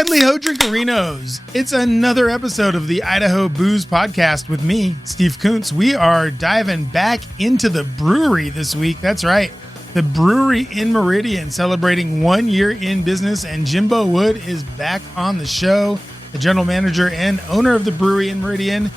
Hidely Ho Drinkerinos. It's another episode of the Idaho Booze Podcast with me, Steve Kuntz. We are diving back into the brewery this week. That's right. The Bruery in Meridian celebrating 1 year in business, and Jimbo Wood is back on the show, the general manager and owner of the Bruery in Meridian.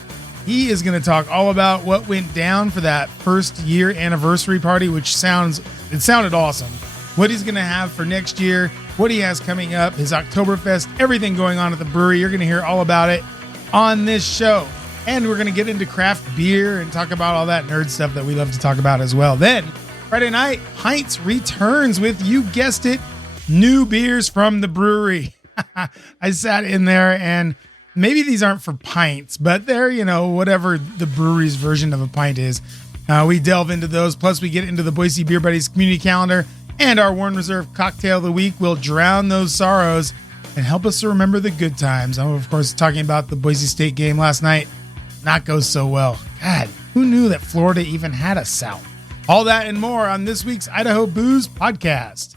He is going to talk all about what went down for that first year anniversary party, which sounded awesome. What he's going to have for next year, what he has coming up, his Oktoberfest, everything going on at the brewery. You're going to hear all about it on this show. And we're going to get into craft beer and talk about all that nerd stuff that we love to talk about as well. Then, Friday night, Pints returns with, you guessed it, new beers from the brewery. I sat in there, and maybe these aren't for pints, but they're, whatever the brewery's version of a pint is. We delve into those. Plus, we get into the Boise Beer Buddies community calendar. And our Warren Reserve Cocktail of the Week will drown those sorrows and help us to remember the good times. I'm, of course, talking about the Boise State game last night. Not go so well. God, who knew that Florida even had a South? All that and more on this week's Idaho Booze Podcast.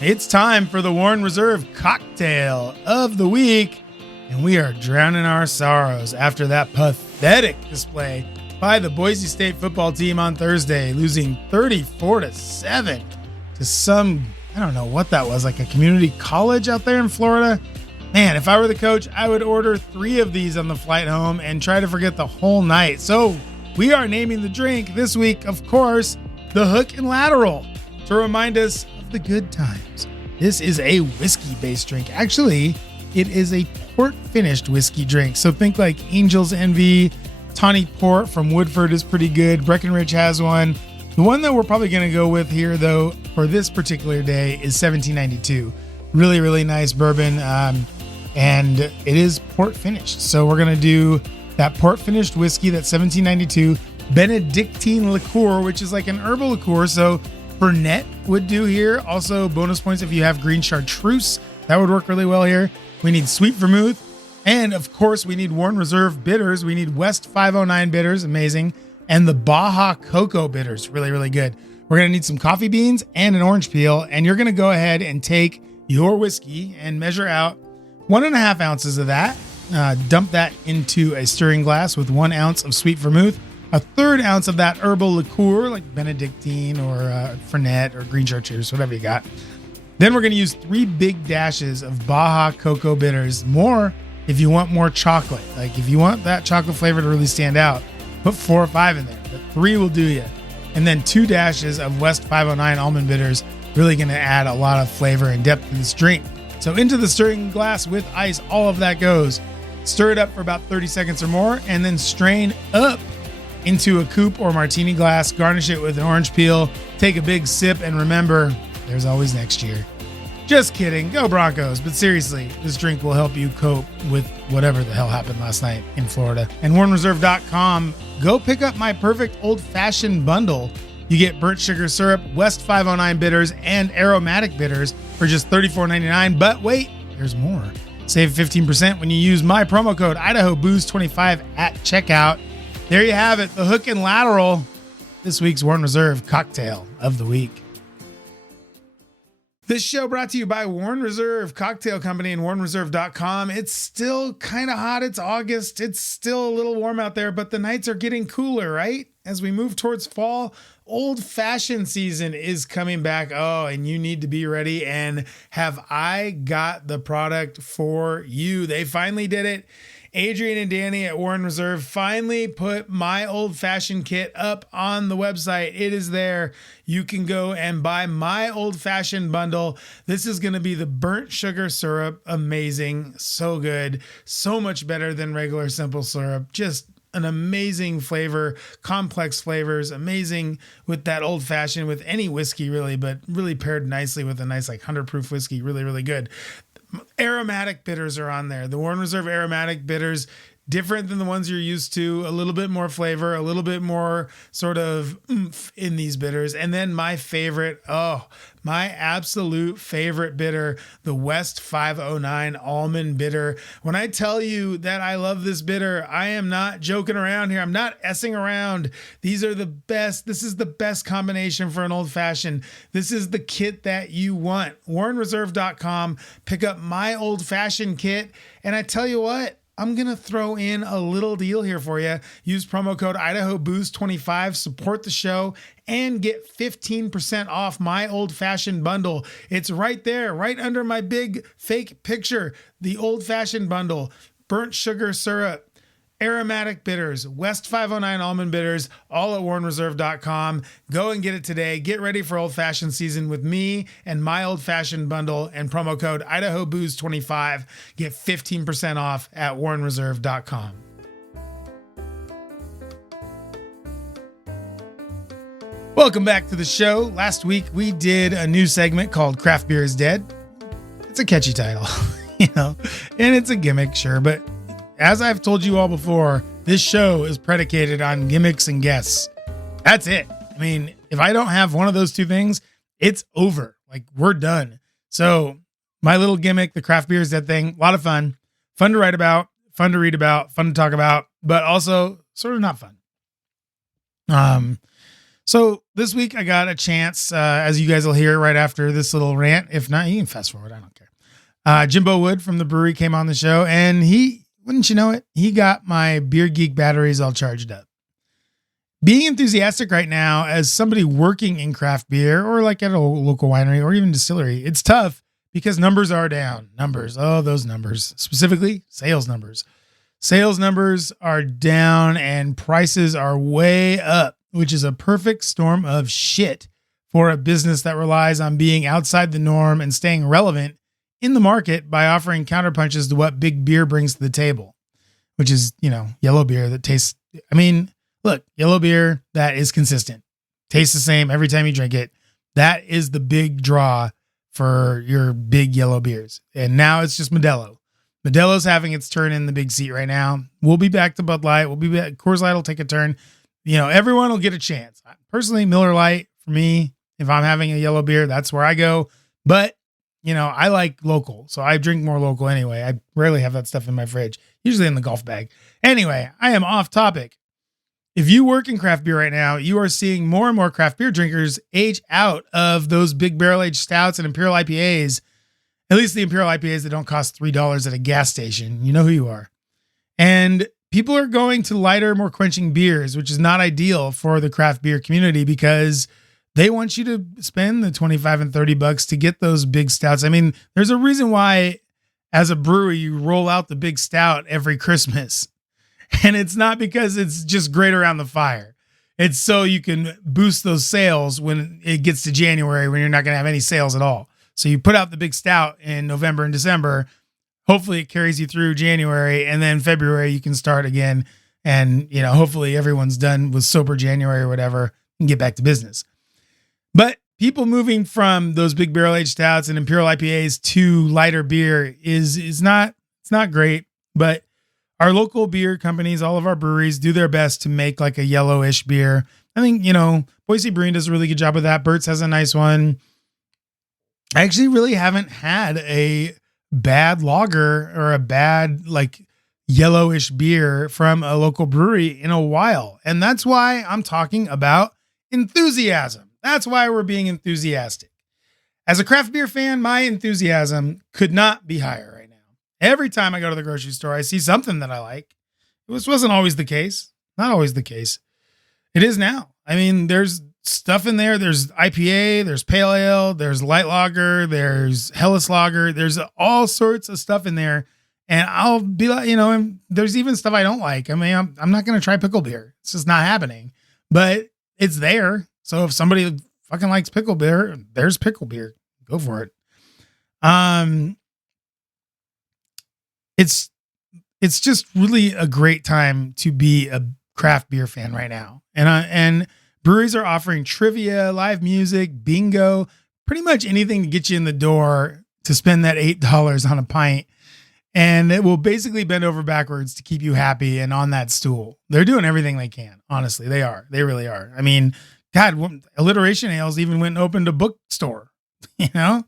It's time for the Warren Reserve Cocktail of the Week, and we are drowning our sorrows after that pathetic display by the Boise State football team on Thursday, losing 34-7 to some, I don't know what that was, like a community college out there in Florida. Man, if I were the coach, I would order 3 of these on the flight home and try to forget the whole night. So we are naming the drink this week, of course, the Hook and Lateral, to remind us of the good times. This is a whiskey-based drink. Actually, it is a port-finished whiskey drink. So think like Angel's Envy. Tawny Port from Woodford is pretty good. Breckenridge has one. The one that we're probably going to go with here, though, for this particular day is 1792. Really, really nice bourbon, and it is port finished. So we're going to do that port finished whiskey, that 1792 Benedictine liqueur, which is like an herbal liqueur. So Burnett would do here. Also, bonus points if you have green chartreuse. That would work really well here. We need sweet vermouth. And, of course, we need Warren Reserve bitters. We need West 509 bitters, amazing. And the Baja Cocoa bitters, really, really good. We're going to need some coffee beans and an orange peel. And you're going to go ahead and take your whiskey and measure out 1.5 ounces of that. Dump that into a stirring glass with 1 ounce of sweet vermouth. 1/3 ounce of that herbal liqueur, like Benedictine or Fernet or green chartreuse, whatever you got. Then we're going to use 3 big dashes of Baja Cocoa bitters. More if you want more chocolate. Like if you want that chocolate flavor to really stand out, put 4 or 5 in there, but 3 will do you. And then 2 dashes of West 509 almond bitters, really going to add a lot of flavor and depth to this drink. So into the stirring glass with ice, all of that goes. Stir it up for about 30 seconds or more, and then strain up into a coupe or martini glass. Garnish it with an orange peel. Take a big sip, and remember, there's always next year. Just kidding. Go Broncos. But seriously, this drink will help you cope with whatever the hell happened last night in Florida. And WarrenReserve.com, go pick up my perfect old-fashioned bundle. You get burnt sugar syrup, West 509 bitters, and aromatic bitters for just $34.99. But wait, there's more. Save 15% when you use my promo code IdahoBooze25 at checkout. There you have it, the Hook and Lateral, this week's Warren Reserve Cocktail of the Week. This show brought to you by Warren Reserve Cocktail Company and WarrenReserve.com. It's still kind of hot. It's August. It's still a little warm out there, but the nights are getting cooler, right? As we move towards fall, old-fashioned season is coming back. Oh, and you need to be ready. And have I got the product for you? They finally did it. Adrian and Danny at Warren Reserve finally put my old-fashioned kit up on the website. It is there. You can go and buy my old-fashioned bundle. This is going to be the burnt sugar syrup. Amazing. So good. So much better than regular simple syrup. Just an amazing flavor, complex flavors, amazing with that old-fashioned, with any whiskey really, but really paired nicely with a nice like 100 proof whiskey. Really, really good. Aromatic bitters are on there. The Warren Reserve aromatic bitters different than the ones you're used to, a little bit more flavor, a little bit more sort of oomph in these bitters. And then my favorite, my absolute favorite bitter, the West 509 Almond Bitter. When I tell you that I love this bitter, I am not joking around here. I'm not essing around. These are the best. This is the best combination for an old fashioned. This is the kit that you want. WarrenReserve.com. Pick up my old fashioned kit. And I tell you what, I'm going to throw in a little deal here for you. Use promo code IdahoBooze25, support the show, and get 15% off my old-fashioned bundle. It's right there, right under my big fake picture. The old-fashioned bundle, burnt sugar syrup, aromatic bitters, West 509 almond bitters, all at WarrenReserve.com. Go and get it today. Get ready for old-fashioned season with me and my old-fashioned bundle and promo code IdahoBooze25. Get 15% off at WarrenReserve.com. Welcome back to the show. Last week we did a new segment called Craft Beer is Dead. It's a catchy title, and it's a gimmick, sure, but as I've told you all before, this show is predicated on gimmicks and guests. That's it. I mean, if I don't have one of those two things, it's over. Like, we're done. So my little gimmick, the Craft Beer is Dead thing, a lot of fun. Fun to write about, fun to read about, fun to talk about, but also sort of not fun. So this week I got a chance, as you guys will hear right after this little rant. If not, you can fast forward. I don't care. Jimbo Wood from the Bruery came on the show, and wouldn't you know it, he got my Beer Geek batteries all charged up. Being enthusiastic right now as somebody working in craft beer or like at a local winery or even distillery, it's tough because numbers are down. Those numbers, specifically sales numbers. Sales numbers are down and prices are way up, which is a perfect storm of shit for a business that relies on being outside the norm and staying relevant in the market by offering counterpunches to what big beer brings to the table, which is, yellow beer that tastes, yellow beer that is consistent, tastes the same every time you drink it. That is the big draw for your big yellow beers. And now it's just Modelo. Modelo's having its turn in the big seat right now. We'll be back to Bud Light. We'll be back. Coors Light will take a turn. Everyone will get a chance. Personally, Miller Lite for me, if I'm having a yellow beer, that's where I go. But I like local, so I drink more local anyway. I rarely have that stuff in my fridge, usually in the golf bag. Anyway, I am off topic. If you work in craft beer right now, you are seeing more and more craft beer drinkers age out of those big barrel-aged stouts and Imperial IPAs, at least the Imperial IPAs that don't cost $3 at a gas station. You know who you are. And people are going to lighter, more quenching beers, which is not ideal for the craft beer community because they want you to spend the $25 and $30 to get those big stouts. I mean, there's a reason why as a brewery, you roll out the big stout every Christmas. And it's not because it's just great around the fire. It's so you can boost those sales when it gets to January when you're not going to have any sales at all. So you put out the big stout in November and December. Hopefully it carries you through January, and then February you can start again. And, hopefully everyone's done with sober January or whatever and get back to business. But people moving from those big barrel-aged stouts and Imperial IPAs to lighter beer is not great. But our local beer companies, all of our breweries, do their best to make like a yellowish beer. I think, Boise Brewing does a really good job of that. Burt's has a nice one. I actually really haven't had a bad lager or a bad like yellowish beer from a local brewery in a while. And that's why I'm talking about enthusiasm. That's why we're being enthusiastic. As a craft beer fan, my enthusiasm could not be higher right now. Every time I go to the grocery store, I see something that I like. This wasn't always the case. Not always the case. It is now. I mean, there's stuff in there. There's IPA, there's pale ale, there's light lager, there's Helles lager. There's all sorts of stuff in there. And I'll be like, and there's even stuff I don't like. I mean, I'm not going to try pickle beer. It's just not happening. But it's there. So if somebody fucking likes pickle beer, there's pickle beer. Go for it. It's just really a great time to be a craft beer fan right now. And breweries are offering trivia, live music, bingo, pretty much anything to get you in the door to spend that $8 on a pint. and it will basically bend over backwards to keep you happy and on that stool. They're doing everything they can. Honestly, they are. They really are. I mean, God, Alliteration Ales even went and opened a bookstore, you know?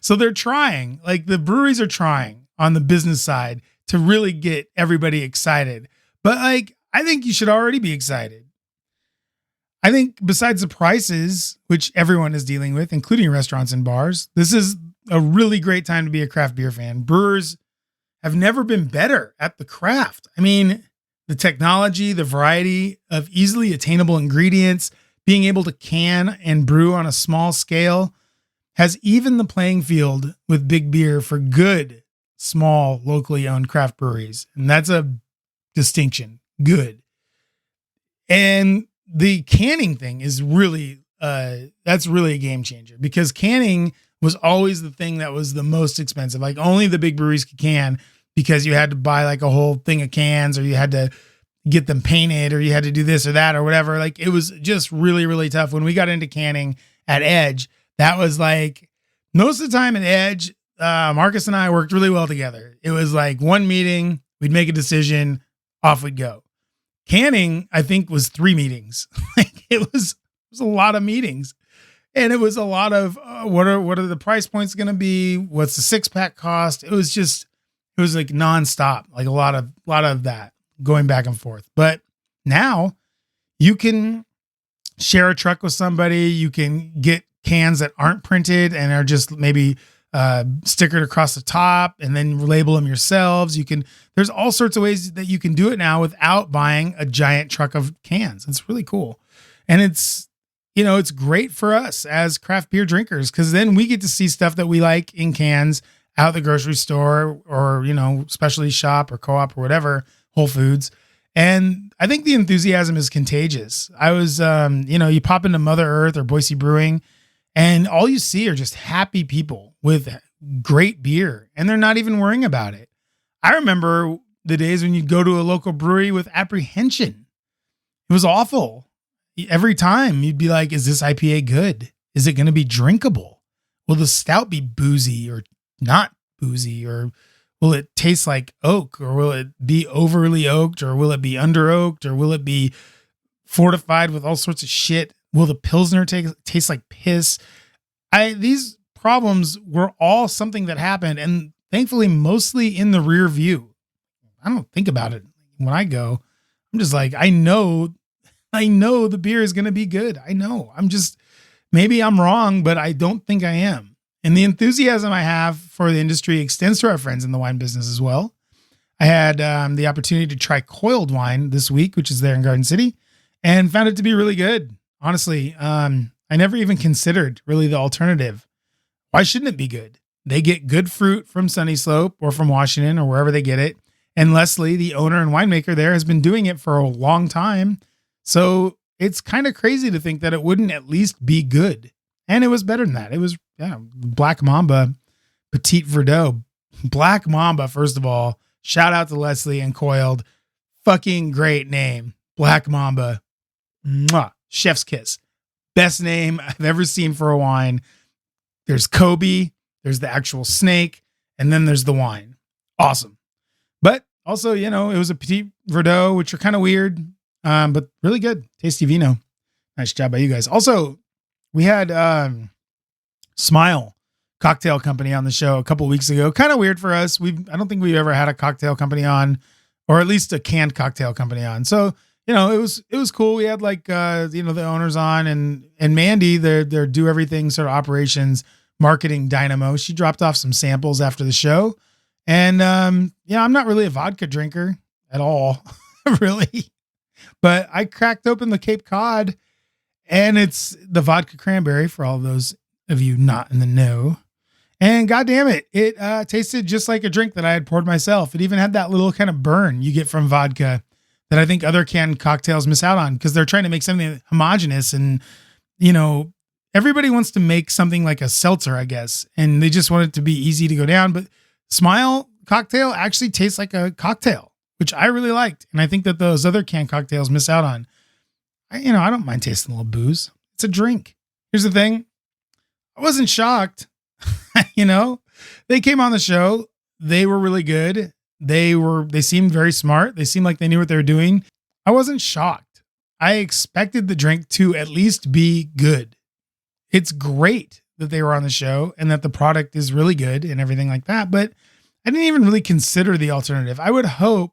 So they're trying, like the breweries are trying on the business side to really get everybody excited. But like, I think you should already be excited. I think besides the prices, which everyone is dealing with, including restaurants and bars, this is a really great time to be a craft beer fan. Brewers have never been better at the craft. I mean, the technology, the variety of easily attainable ingredients, being able to can and brew on a small scale has evened the playing field with big beer for good, small, locally owned craft breweries. And that's a distinction. Good. And the canning thing is really, that's really a game changer, because canning was always the thing that was the most expensive. Like only the big breweries could can, because you had to buy like a whole thing of cans, or you had to get them painted, or you had to do this or that or whatever. Like it was just really, really tough. When we got into canning at Edge, that was like most of the time at Edge, Marcus and I worked really well together. It was like one meeting, we'd make a decision, off we'd go. Canning, I think, was 3 meetings. Like it was a lot of meetings, and it was a lot of what are the price points going to be? What's the 6-pack cost? It was like nonstop, like a lot of that going back and forth. But now you can share a truck with somebody. You can get cans that aren't printed and are just maybe stickered across the top, and then label them yourselves. There's all sorts of ways that you can do it now without buying a giant truck of cans. It's really cool. And it's great for us as craft beer drinkers, because then we get to see stuff that we like in cans out at the grocery store, or, specialty shop or co-op or whatever, Whole Foods. And I think the enthusiasm is contagious. I was, you pop into Mother Earth or Boise Brewing, and all you see are just happy people with great beer, and they're not even worrying about it. I remember the days when you'd go to a local brewery with apprehension. It was awful. Every time you'd be like, is this IPA good? Is it going to be drinkable? Will the stout be boozy or not boozy? Or will it taste like oak? Or will it be overly oaked? Or will it be under oaked? Or will it be fortified with all sorts of shit? Will the Pilsner taste like piss? These problems were all something that happened, and thankfully mostly in the rear view. I don't think about it when I go. I'm just like, I know the beer is going to be good. I know. Maybe I'm wrong, but I don't think I am. And the enthusiasm I have for the industry extends to our friends in the wine business as well. I had the opportunity to try Coiled wine this week, which is there in Garden City, and found it to be really good. Honestly, I never even considered really the alternative. Why shouldn't it be good? They get good fruit from Sunny Slope or from Washington or wherever they get it. And Leslie, the owner and winemaker there, has been doing it for a long time. So it's kind of crazy to think that it wouldn't at least be good. And it was better than that. It was Black Mamba Petit Verdot. Black Mamba, first of all, shout out to Leslie and Coiled. Fucking great name. Black Mamba. Mwah. Chef's kiss. Best name I've ever seen for a wine. There's Kobe, there's the actual snake, and then there's the wine. Awesome. But also, it was a Petit Verdot, which are kind of weird, but really good. Tasty vino. Nice job by you guys. Also, we had Smile Cocktail Company on the show a couple weeks ago. Kind of weird for us. I don't think we've ever had a cocktail company on, or at least a canned cocktail company on. So, it was cool. We had the owners on, and Mandy, their do everything sort of operations marketing dynamo. She dropped off some samples after the show. And I'm not really a vodka drinker at all, really. But I cracked open the Cape Cod, and it's the vodka cranberry for all those of you not in the know. And goddamn it, it tasted just like a drink that I had poured myself. It even had that little kind of burn you get from vodka that I think other canned cocktails miss out on, because they're trying to make something homogenous, and everybody wants to make something like a seltzer, I guess, and they just want it to be easy to go down. But Smile cocktail actually tastes like a cocktail, which I really liked, and I think that those other canned cocktails miss out on. I don't mind tasting a little booze. It's a drink. Here's the thing. I wasn't shocked. They came on the show. they were really good. They seemed very smart. They seemed like they knew what they were doing. I wasn't shocked. I expected the drink to at least be good. It's great that they were on the show and that the product is really good and everything like that. But I didn't even really consider the alternative. I would hope,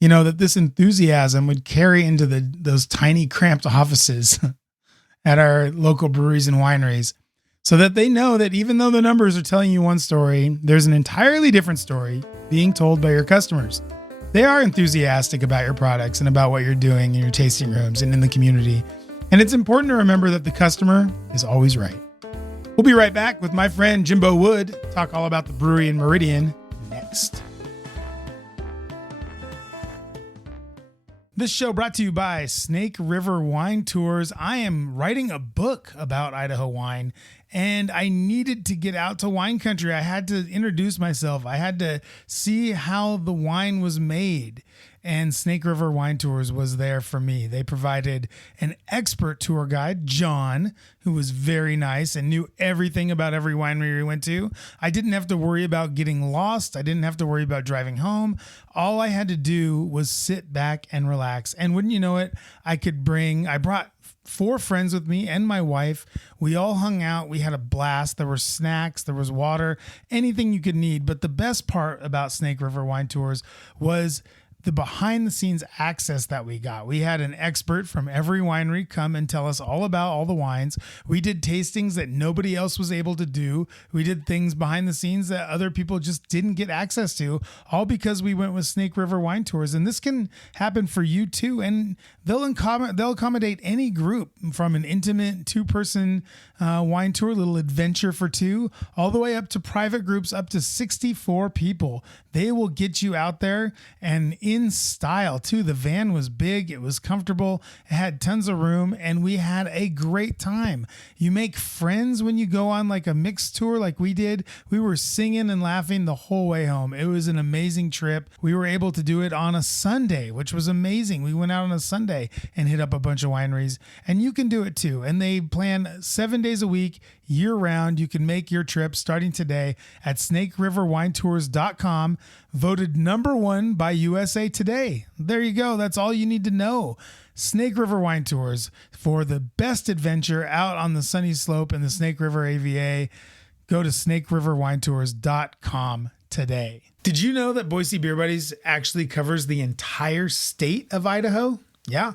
that this enthusiasm would carry into those tiny cramped offices at our local breweries and wineries, so that they know that even though the numbers are telling you one story, there's an entirely different story being told by your customers. They are enthusiastic about your products and about what you're doing in your tasting rooms and in the community. And it's important to remember that the customer is always right. We'll be right back with my friend Jimbo Wood, talk all about the Bruery Meridian next. This show brought to you by Snake River Wine Tours. I am writing a book about Idaho wine, and I needed to get out to wine country. I had to introduce myself. I had to see how the wine was made. And Snake River Wine Tours was there for me. They provided an expert tour guide, John, who was very nice and knew everything about every winery we went to. I didn't have to worry about getting lost. I didn't have to worry about driving home. All I had to do was sit back and relax. And wouldn't you know it, I brought 4 friends with me and my wife. We all hung out. We had a blast. There were snacks, there was water, anything you could need. But the best part about Snake River Wine Tours was the behind the scenes access that we got. We had an expert from every winery come and tell us all about all the wines. We did tastings that nobody else was able to do. We did things behind the scenes that other people just didn't get access to, all because we went with Snake River Wine Tours. And this can happen for you too. And they'll accommodate any group, from an intimate 2-person wine tour, little adventure for 2, all the way up to private groups up to 64 people. They will get you out there and in style too. The van was big, it was comfortable, it had tons of room, and we had a great time. You make friends when you go on like a mixed tour like we did. We were singing and laughing the whole way home. It was an amazing trip. We were able to do it on a Sunday, which was amazing. We went out on a Sunday and hit up a bunch of wineries, and you can do it too. And they plan 7 days a week, year round. You can make your trip starting today at snakeriverwinetours.com. Voted number 1 by USA Today. There you go. That's all you need to know. Snake River Wine Tours, for the best adventure out on the sunny slope in the Snake River AVA. Go to snakeriverwinetours.com today. Did you know that Boise Beer Buddies actually covers the entire state of Idaho? Yeah,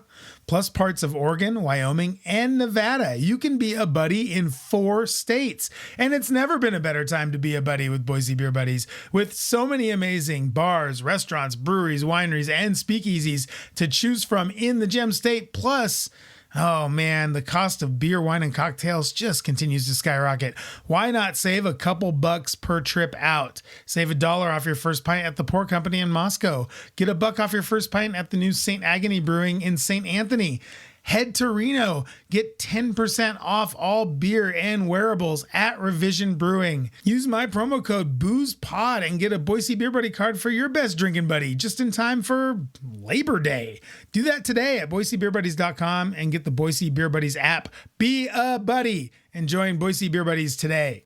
plus parts of Oregon, Wyoming, and Nevada. You can be a buddy in 4 states. And it's never been a better time to be a buddy with Boise Beer Buddies. With so many amazing bars, restaurants, breweries, wineries, and speakeasies to choose from in the Gem State. Plus, oh man, the cost of beer, wine, and cocktails just continues to skyrocket. Why not save a couple bucks per trip out? Save $1 off your first pint at the Pour Company in Moscow. Get $1 off your first pint at the new St. Agony Brewing in St. Anthony. Head to Reno. Get 10% off all beer and wearables at Revision Brewing. Use my promo code BOOZEPOD and get a Boise Beer Buddy card for your best drinking buddy just in time for Labor Day. Do that today at BoiseBeerBuddies.com and get the Boise Beer Buddies app. Be a buddy and join Boise Beer Buddies today.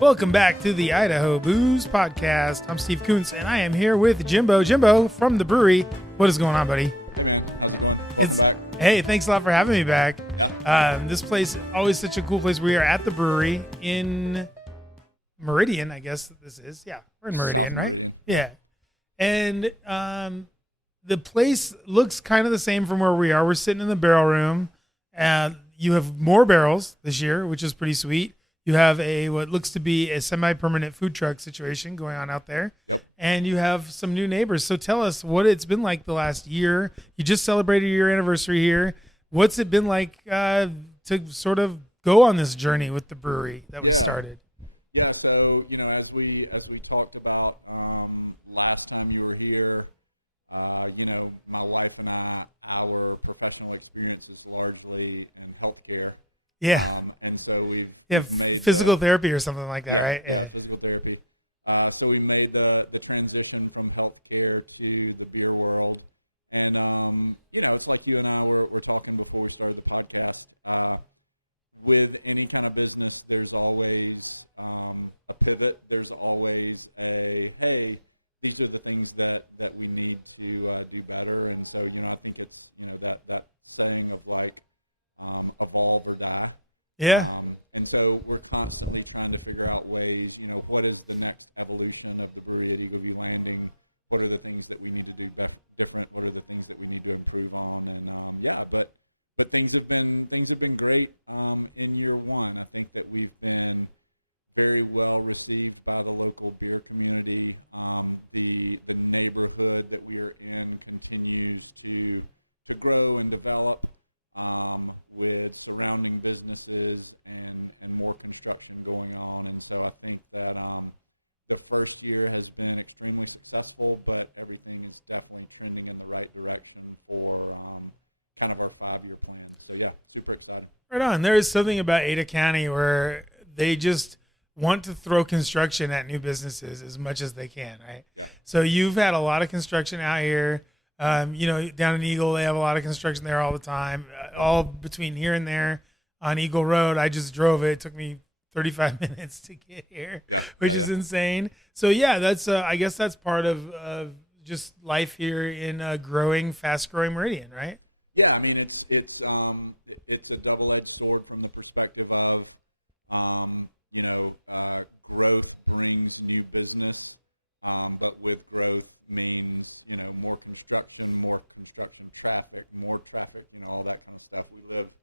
Welcome back to the Idaho Booze Podcast. I'm Steve Kuntz, and I am here with Jimbo. Jimbo from the brewery. What is going on, buddy? Hey, man. How's it going? Welcome back. Hey, thanks a lot for having me back. Yeah. This place, always such a cool place. We are at the brewery in Meridian, I guess this is. Yeah, we're in Meridian, South right? Meridian. Yeah. And the place looks kind of the same from where we are. We're sitting in the barrel room. You have more barrels this year, which is pretty sweet. You have what looks to be a semi-permanent food truck situation going on out there. Yep. And you have some new neighbors. So tell us what it's been like the last year. You just celebrated your anniversary here. What's it been like to sort of go on this journey with the brewery that we started? Yeah. So, as we talked about last time you were here, my wife and I, our professional experience is largely in healthcare. Yeah. And so we've made physical therapy or something like that, right? Yeah, physical therapy. So we made the transition from healthcare to the beer world. And, it's like you and I were talking before we started the podcast. with any kind of business, there's always a pivot. There's always hey, these are the things that we need to do better. And so, I think it's, that saying of like, evolve or die. Yeah. And so we're constantly trying to figure out ways, what is the next evolution of the brewery at Eagle View Landing? What are the things that we need to do different? What are the things that we need to improve on? And but things have been great in year one. I think that we've been very well received by the local beer community. The neighborhood that we are in continues to grow and develop with surrounding businesses and more construction going on. And so I think that the first year has been extremely successful, but everything is definitely trending in the right direction for kind of our 5-year plan. So yeah, super excited. Right on. There is something about Ada County where they just want to throw construction at new businesses as much as they can, right? Yeah. So you've had a lot of construction out here. Down in Eagle, they have a lot of construction there all the time. All between here and there on Eagle Road, I just drove it. It took me 35 minutes to get here, which is insane. So yeah, that's I guess that's part of just life here in a fast-growing Meridian, right? Yeah, I mean it's a double-edged sword from the perspective of growth brings new business, but with growth means more construction traffic, more traffic, all that kind of stuff. We live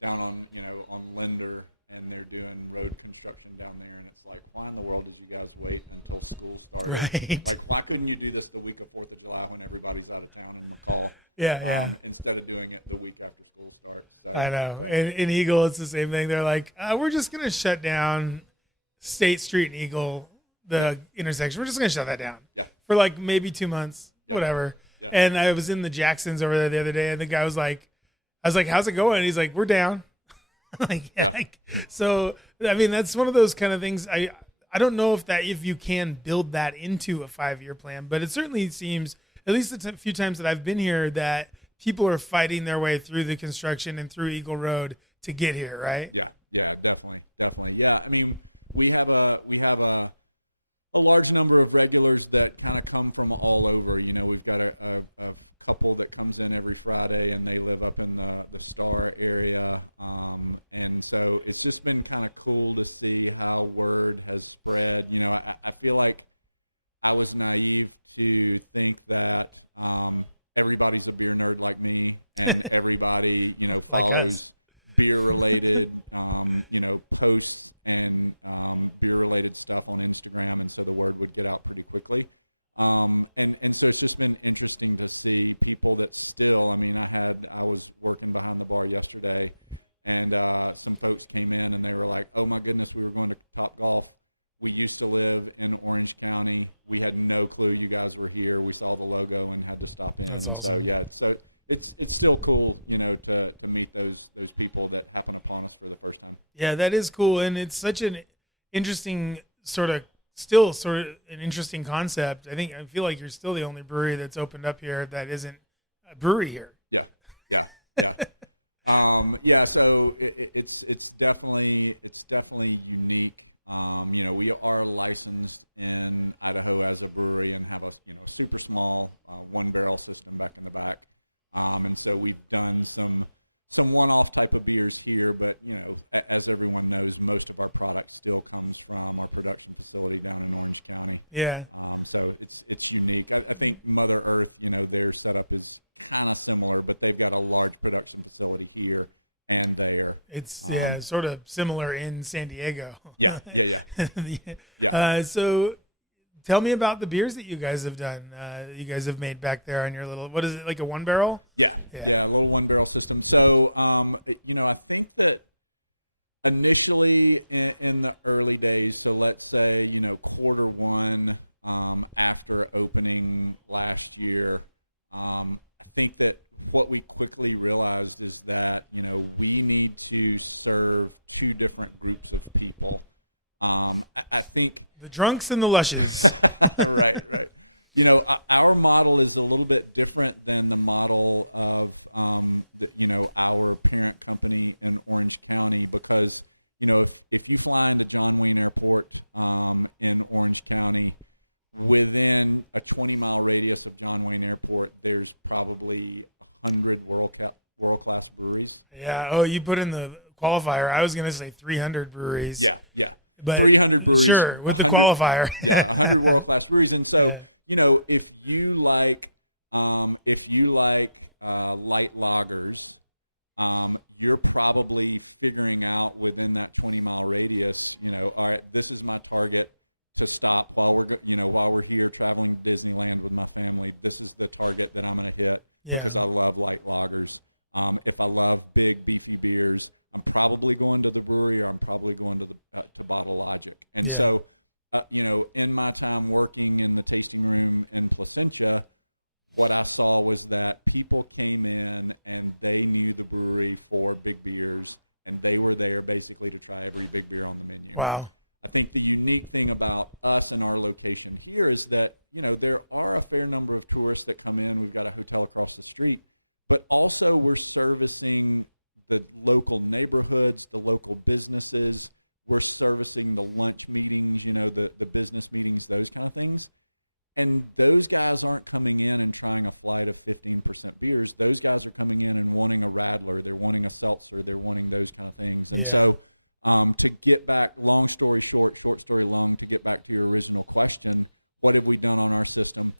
down on Linder, and they're doing road construction down there, and it's like, why in the world did you guys wait until school started? Right. Like, why couldn't you do this the week of 4th of July when everybody's out of town in McCall? Yeah. Instead of doing it the week after school starts. So, I know. In Eagle, it's the same thing. They're like, we're just going to shut down State Street and Eagle, the intersection. We're just going to shut that down. Yeah. For like maybe 2 months, whatever. Yeah. And I was in the Jacksons over there the other day, and the guy was like, I was like, how's it going? And he's like, we're down. So, I mean, that's one of those kind of things. I don't know if you can build that into a 5-year plan, but it certainly seems, at least the few times that I've been here, that people are fighting their way through the construction and through Eagle Road to get here, right? Yeah, definitely. Yeah, I mean, we have a large number of regulars that kind of come from all over. We've got a couple that comes in every Friday, and they live up in the Star area. And so it's just been kind of cool to see how word has spread. I feel like I was naive to think that everybody's a beer nerd like me, and everybody, follows beer-related, posts and beer-related stuff on Instagram, and so the word would get out pretty quickly. And so it's just been interesting to see people that still, I was working behind the bar yesterday, and some folks came in, and they were like, oh my goodness, we were going to Topgolf. We used to live in Orange County. We had no clue you guys were here. We saw the logo and had to stop in. That's and awesome. so it's still cool, to meet those people that happen upon us for the first time. Yeah, that is cool, and it's such an interesting sort of an interesting concept. I feel like you're still the only brewery that's opened up here that isn't a brewery here. Yeah. So it's definitely unique. We are licensed in Idaho as a brewery and have a super small 1-barrel system back in the back. And so we've done some one-off type of beers here, but as everyone knows, most of our product still comes from our production facility down in Orange County. Yeah. So it's unique. I think Mother Earth, their setup is kind of similar, but they've got a large production facility here and there. It's sort of similar in San Diego. Yeah. So tell me about the beers that you guys have done. You guys have made back there on your little, what is it, like a 1-barrel? Yeah, a little 1-barrel system. So, I think that initially in the early days, so let's say, quarter one after opening last year, I think that what we quickly realized is that, we need to serve 2 different groups of people. I think the drunks and the lushes. right. Our model is a little bit different than the model of, our parent company in Orange County because, if you fly into John Wayne Airport in Orange County, within a 20-mile radius of John Wayne Airport, there's probably 100 world-class breweries. Yeah. Oh, you put in the qualifier. I was going to say 300 breweries. Yeah. But 300 breweries. Sure, with the qualifier. 100 world-class breweries. And so, if you like light lagers, you're probably figuring out within that 20-mile radius, all right, this is my target to stop while we're here traveling to Disneyland with my family. This is the target that I'm going to hit because I love light lagers. If I love big beefy beers, I'm probably going to the brewery or I'm probably going to Bottle Logic. And so, in my time working in the tasting room in Placentia, what I saw was that people came in and they knew the brewery for big beers, and they were there basically to try every big beer on the menu. Wow. I think the unique thing about us and our location here is that, there are a fair number of tourists that come in. We've got a hotel across the street, but also we're servicing the local neighborhoods, the local businesses. We're servicing the lunch meetings, the business meetings, those kind of things. And those guys aren't coming in and trying a flight of 15% beers. Those guys are coming in and wanting a Radler. They're wanting a seltzer. They're wanting those kind of things. And so to get back, long story short, short story long, to get back to your original question, what have we done on our system?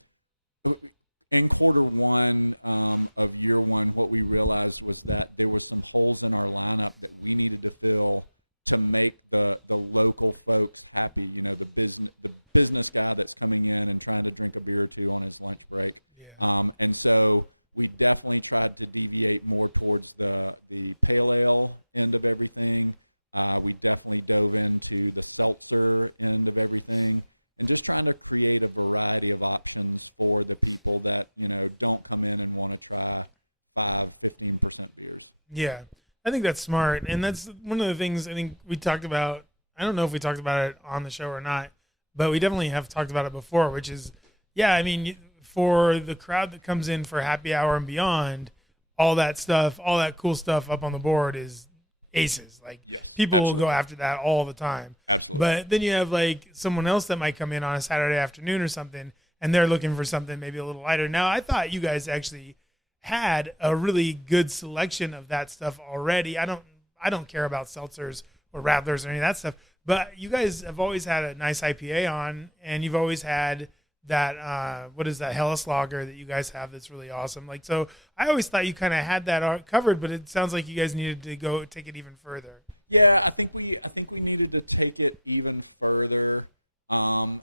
In quarter one of year one, what we realized was that there was some holes in our lineup that we needed to fill to make the local folks happy. The business guy that's coming in and trying to drink a beer or two on his lunch break. And so we definitely tried to deviate more towards the pale ale end of everything. We definitely dove into the seltzer end of everything. And just trying to create a variety of options for the people that, don't come in and want to try 15% beers. Yeah, I think that's smart. And that's one of the things I think we talked about. I don't know if we talked about it on the show or not, but we definitely have talked about it before, which is, for the crowd that comes in for happy hour and beyond, all that stuff, all that cool stuff up on the board is aces. Like, people will go after that all the time. Absolutely. But then you have like someone else that might come in on a Saturday afternoon or something, and they're looking for something maybe a little lighter. Now, I thought you guys actually had a really good selection of that stuff already. I don't care about seltzers or Radlers or any of that stuff, but you guys have always had a nice IPA on, and you've always had that what is that Helles Lager that you guys have that's really awesome. Like, so I always thought you kind of had that covered, but it sounds like you guys needed to go take it even further. Yeah, I think we needed to take it even further. And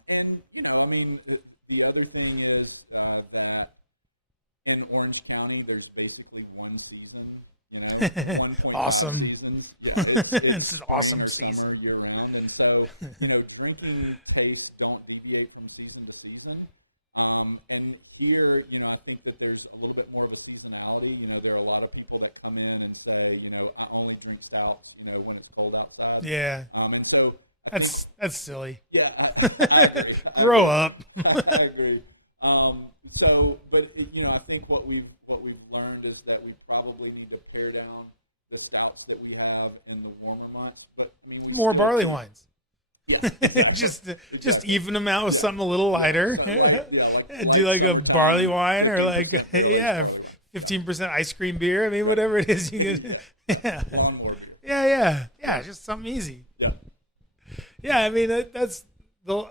the other thing is that in Orange County there's basically one season, 1.5 awesome. Seasons. Yeah, it's spring awesome or summer year round. And so, drinking tastes don't deviate from season to season. And here, I think that there's a little bit more of a seasonality. There are a lot of people that come in and say, I only drink stouts, when it's cold outside. Yeah. And so I think that's silly. Yeah, I agree. Grow up. I agree. I think what we've learned is that we probably need to pare down the stouts that we have in the warmer months. But we more still barley keep, wines. Yeah, exactly. Just even them out with something a little lighter. So light like summertime barley wine, 15% barrel aged barley wine. 15% ice cream beer. Whatever it is. You yeah. Lawnmower beer. Yeah. Just something easy. Yeah. Yeah, that's the.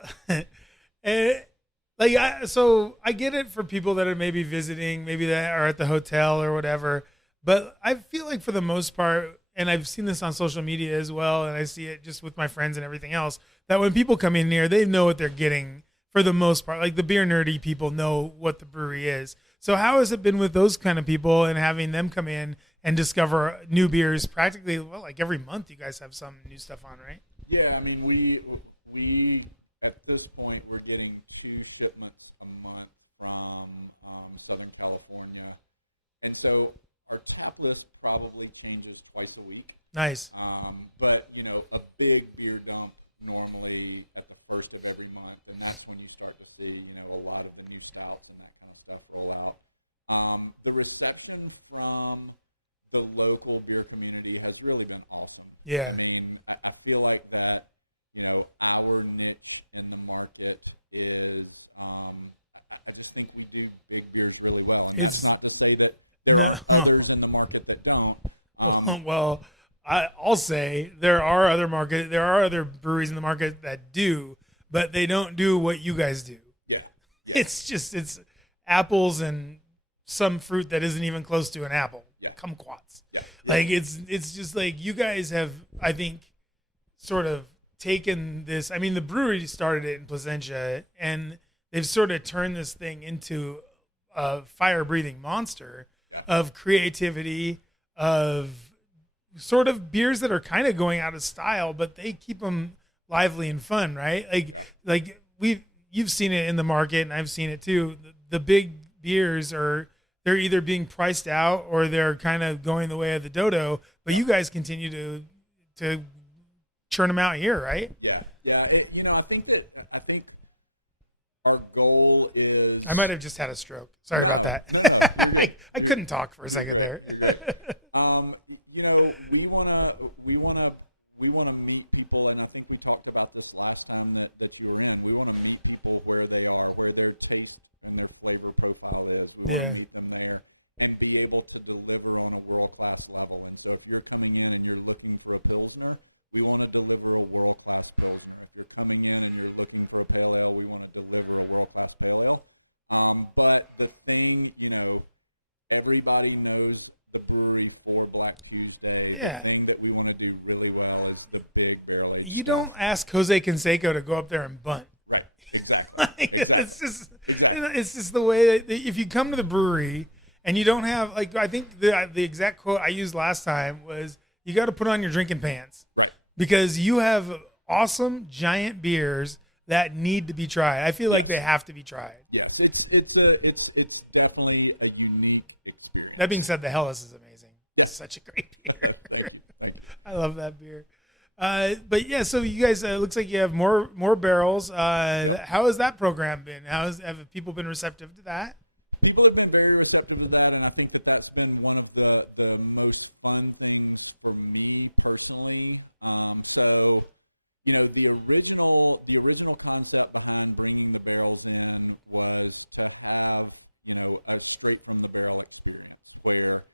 So I get it for people that are maybe visiting, maybe that are at the hotel or whatever. But I feel like for the most part, and I've seen this on social media as well, and I see it just with my friends and everything else, that when people come in here, they know what they're getting for the most part. Like the beer nerdy people know what the brewery is. So how has it been with those kind of people and having them come in and discover new beers practically, like every month you guys have some new stuff on, right? Yeah, we at this point, we're getting 2 shipments a month from Southern California. And so our tap list probably changes twice a week. Nice. But, a big beer dump, normally at the first of every month, and that's when you start to see, a lot of the new stouts and that kind of stuff roll out. The reception from the local beer community has really been awesome. Yeah. I mean, I feel like that, our niche in the market is, I just think we do big beers really well. And that's not to say that there aren't others in the market that don't. Well, I'll say there are other breweries in the market that do, but they don't do what you guys do. Yeah. It's apples and some fruit that isn't even close to an apple. Yeah. Kumquats. Yeah. Like it's just like you guys have, I think, sort of taken this. I mean, the brewery started it in Placentia, and they've sort of turned this thing into a fire-breathing monster of creativity, of sort of beers that are kind of going out of style, but they keep them lively and fun, right? Like you've seen it in the market, and I've seen it too. The big beers they're either being priced out or they're kind of going the way of the dodo, but you guys continue to churn them out here, right? Yeah. I think our goal is. I might have just had a stroke. Sorry about that. No, you're good. I couldn't talk for a second there. You're great. We want to meet people, and I think we talked about this last time that you were in. We want to meet people where they are, where their taste and their flavor profile is. We want to meet them there and be able to deliver on a world-class level. And so if you're coming in and you're looking for a Pilsner, we want to deliver a world-class Pilsner. If you're coming in and you're looking for a Pale Ale, we want to deliver a world-class Pale Ale. But the thing, everybody knows the brewery for Black Tuesday. Yeah. The thing that we want to do really well is the big barrel-aged stuff. You don't ask Jose Canseco to go up there and bunt. Right. Exactly. Exactly. It's just the way that if you come to the brewery and you don't have, like, I think the exact quote I used last time was, you got to put on your drinking pants. Right. Because you have awesome giant beers that need to be tried. I feel like they have to be tried. Yes, it's definitely a unique experience. That being said, the Hellas is amazing. Yes, it's such a great beer. Thank you. I love that beer. But yeah, so you guys, looks like you have more barrels. How has that program been? Have people been receptive to that? People have been very receptive to that, and I think that that's been one of the most fun things for me personally. The original concept behind bringing the barrels in was to have, a straight from the barrel experience where,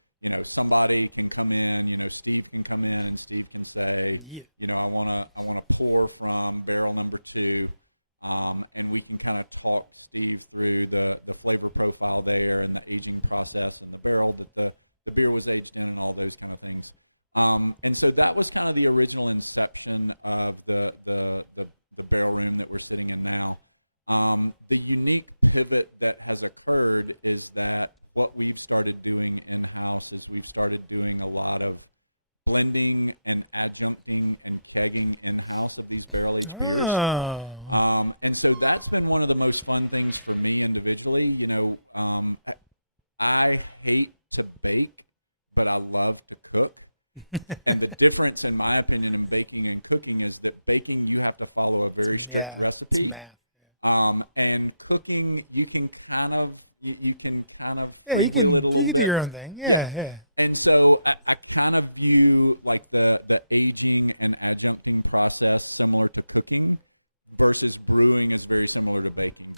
somebody can come in, Steve can come in and Steve can say, I want to pour from barrel number 2. And we can kind of talk Steve through the flavor profile there and the aging process and the barrel that the beer was aged in and all those kind of things. And so that was kind of the original inception of the barrel room that we're sitting in now. The unique pivot that has occurred is that what we've started doing in-house is we've started doing a lot of blending and adjuncting and kegging in-house of these barrel-aged beers. And so that's been one of the most fun things for me individually. I hate to bake, but I love to cook. And the difference, in my opinion, in baking and cooking is that baking, you have to follow a very strict recipe. And cooking, you can kind of freewheel it a little bit. You can do your own thing. Yeah. And so I kind of view like the aging and adjuncting process similar to cooking versus brewing is very similar to baking.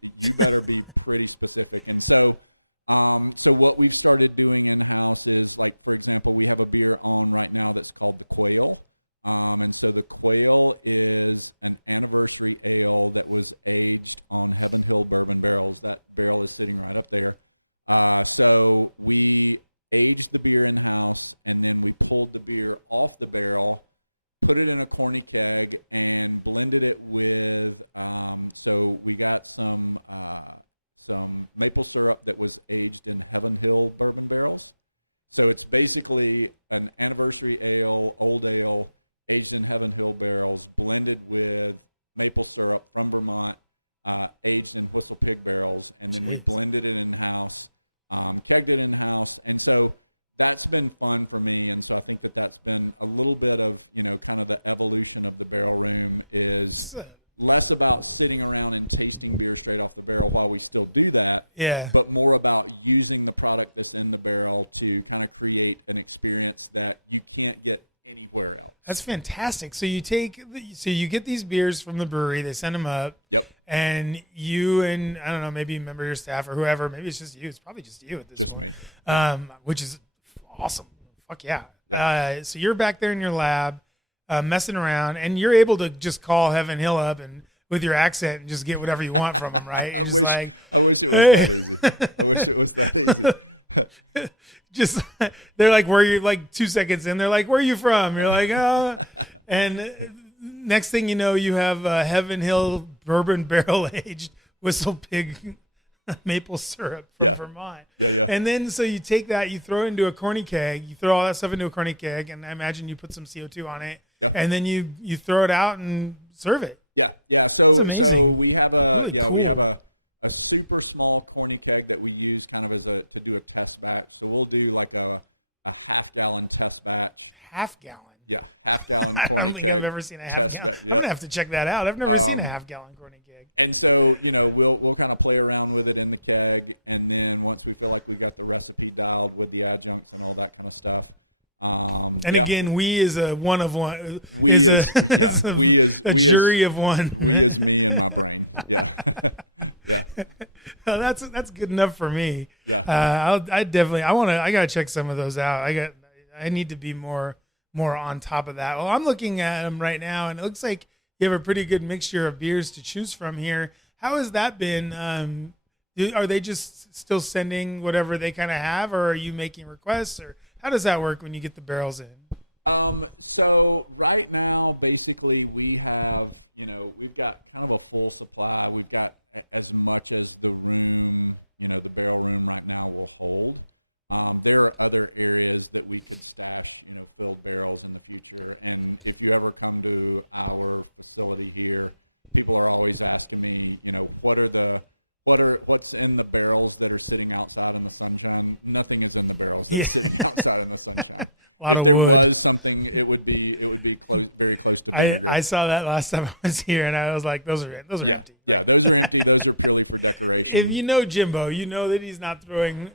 You better be pretty specific. And so what we've started doing in-house is, like, for example, we have a beer on right now that's called the Quail. And so the Quail is an anniversary ale that was aged on Heaven Hill bourbon barrels. That barrel is sitting right up there. So we aged the beer in-house, and then we pulled the beer off the barrel, put it in a corny keg, and blended it with, so we got some maple syrup that was aged in Heaven Hill bourbon barrels. So it's basically an anniversary ale, old ale, aged in Heaven Hill barrels, blended with maple syrup from Vermont, aged in Whistle Pig barrels, and then we blended it in-house, kegged it in-house. And so that's been fun for me. And so I think that that's been a little bit of, kind of the evolution of the barrel room is less about sitting around and tasting beer straight off the barrel while we still do that, but more about using the product that's in the barrel to kind of create an experience that you can't get anywhere else. That's fantastic. So you get these beers from the brewery, they send them up. Yep. And you and, I don't know, maybe a member of your staff or whoever, maybe it's just you. It's probably just you at this point. Just me. Which is awesome. Fuck yeah. Yeah. So you're back there in your lab messing around, and you're able to just call Heaven Hill up and with your accent and just get whatever you want from them, right? I wish it was that easy. I wish it was that easy. Just they're like, where you, like 2 seconds in, they're like, where are you from? You're like, oh. And next thing you know, you have Heaven Hill bourbon barrel aged Whistle Pig maple syrup from Vermont. Yeah. And then so you take that, you throw it into a corny keg, you throw all that stuff into a corny keg, and I imagine you put some CO2 on it, and then you throw it out and serve it. Yeah. So we have we have a super small corny keg that we use kind of to do a test batch. So we'll do like a half-gallon test batch. Half-gallon? Yeah, half-gallon corny keg. I've ever seen a test half-gallon. batch. I'm gonna have to check that out. I've never seen a half-gallon corny keg. And so we'll kind of play around with it in the keg, and then once we feel like we got the recipe dialed with the adjuncts and all that kind of stuff. Again, we is a one of one. We is a jury of one. We is me and my brain. Yeah, yeah. Well, that's good enough for me. Yeah. I gotta check some of those out. I need to be more on top of that. Well, I'm looking at them right now, and it looks like you have a pretty good mixture of beers to choose from here. How has that been? Are they just still sending whatever they kind of have, or are you making requests, or how does that work when you get the barrels in? So right now, basically, we have, we've got kind of a full supply. We've got as much as the room, the barrel room right now will hold. There are other areas that we could stash, filled barrels in the future. And if you ever come to our facility here, people are always asking me, what's in the barrels that are sitting outside in the sunshine? Nothing is in the barrels that are sitting outside in the sunshine. If there was something, it would be close, very close to vinegar. I saw that last time I was here, and I was like, those are empty. Yeah, those are empty. Those are purely for decoration. If you know Jimbo, you know that he's not throwing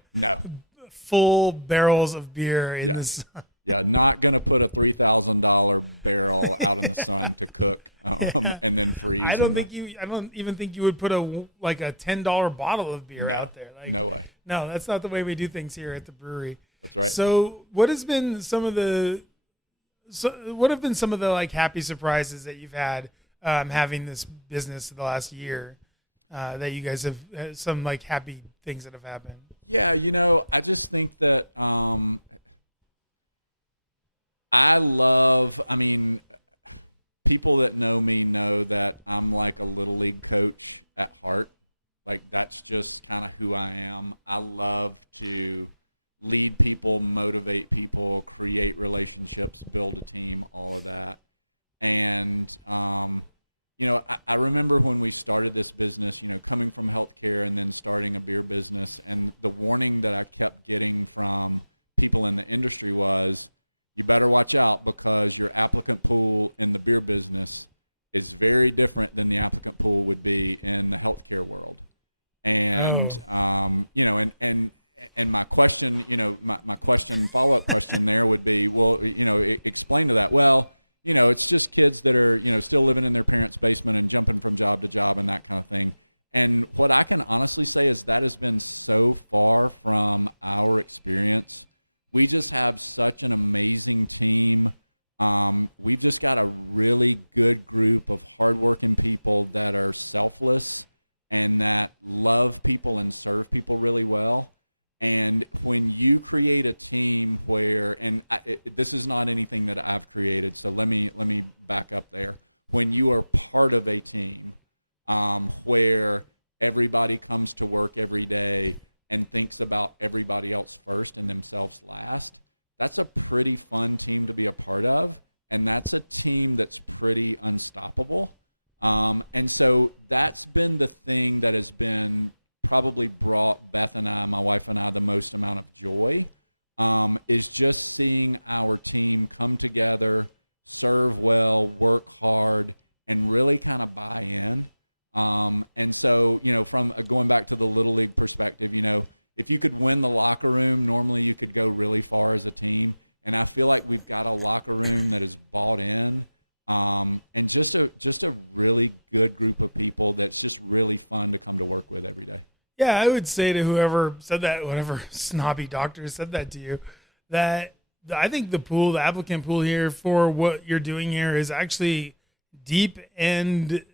full barrels of beer in the sun. Yeah, not going to put a $3,000 barrel out in the sun to cook and then freeze. I don't even think you would put a $10 bottle of beer out there. No way. No, that's not the way we do things here at the brewery. That's right. So, what have been some of the happy surprises that you've had having this business the last year that you guys have some happy things that have happened? Yeah, I just think that people that know me know that I'm like a little league coach at heart. Like, that's just kind of who I am. I love to lead people, motivate people, create relationships, build a team, all of that. And, I remember when we started this business, coming from healthcare and then starting a beer business, and the warning that I kept getting from people in the industry was, you better watch out because your applicant pool in the beer business is very different than the applicant pool would be in the healthcare world. And, and my question, my question, follow-up question there would be, well, explain to that. Well, it's just kids that are, still living in their parents' basement and jumping from job to job and that kind of thing. And what I can honestly say is that has been so far from our experience. We just have such an amazing team. We've just got a really good group of hardworking people that are selfless and that love people and serve people really well. And when you create a team where, and this is not anything that I've created, so let me back up there. When you are part of a team where everybody comes to work every day and thinks about everybody else first and themselves last, that's a pretty fun team to be a part of, and that's a team that's pretty unstoppable. And so that's been the thing that has been probably brought Beth and I, my wife and I, the most amount of joy. is just seeing our team come together, serve well, work hard, and really kind of buy in. And so, from going back to the Little League perspective, if you could win the locker room, normally you could go really far as a team. And I feel like we've got a locker room that is bought in, and just a really good group of people that's just really fun to come to work with every day. Yeah, I would say to whoever said that, whatever snobby doctor said that to you, that I think the applicant pool here for what you're doing here is actually deep and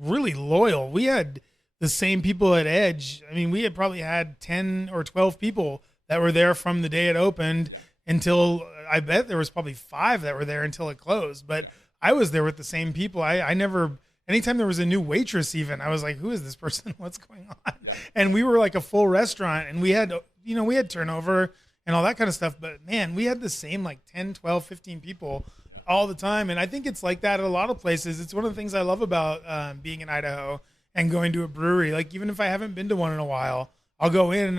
really loyal. We had the same people at Edge. I mean, we had probably had 10 or 12 people that were there from the day it opened until, I bet there was probably 5 that were there until it closed. But I was there with the same people. I never, anytime there was a new waitress even, I was like, who is this person? What's going on? And we were like a full restaurant, and we had, we had turnover and all that kind of stuff. But, man, we had the same like 10, 12, 15 people all the time. And I think it's like that at a lot of places. It's one of the things I love about being in Idaho and going to a brewery. Like, even if I haven't been to one in a while, I'll go in.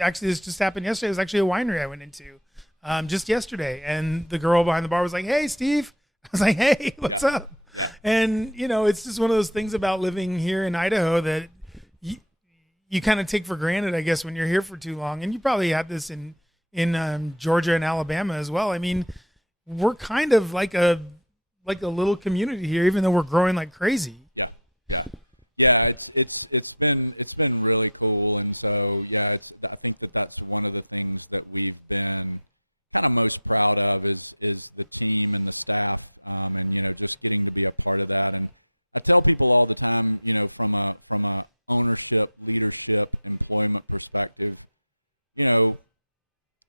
Actually, this just happened yesterday. It was actually a winery I went into just yesterday. And the girl behind the bar was like, hey, Steve. I was like, hey, what's up? Yeah. And, it's just one of those things about living here in Idaho that you kind of take for granted, I guess, when you're here for too long. And you probably had this in Georgia and Alabama as well. I mean, we're kind of like a little community here, even though we're growing like crazy. Yeah, it's been really cool. And so, I think that's one of the things that we've been kind of most proud of is the team and the staff, and just getting to be a part of that. And I tell people all the time, from a ownership, leadership, employment perspective,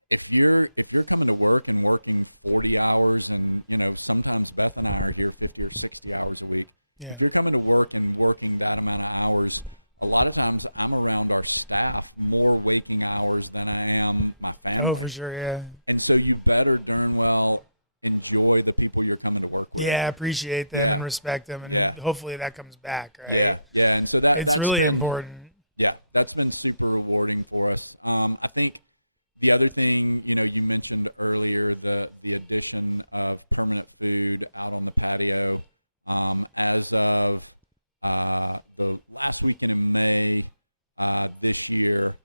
if you're coming to work and working 40 hours, and sometimes Beth and I are here 50 or 60 hours a week. If you're coming to work and working that amount of hours, a lot of times I'm around our staff more waking hours than I am my family. Oh, for sure, yeah. And so you better darn well enjoy the people you're coming to work with. Yeah, appreciate them and respect them, and hopefully that comes back. Right? Yeah. And so that's really been important. Yeah, that's been super rewarding for us. I think the other thing, you mentioned earlier, the addition of permanent food out on the patio. As of the last weekend in May this year,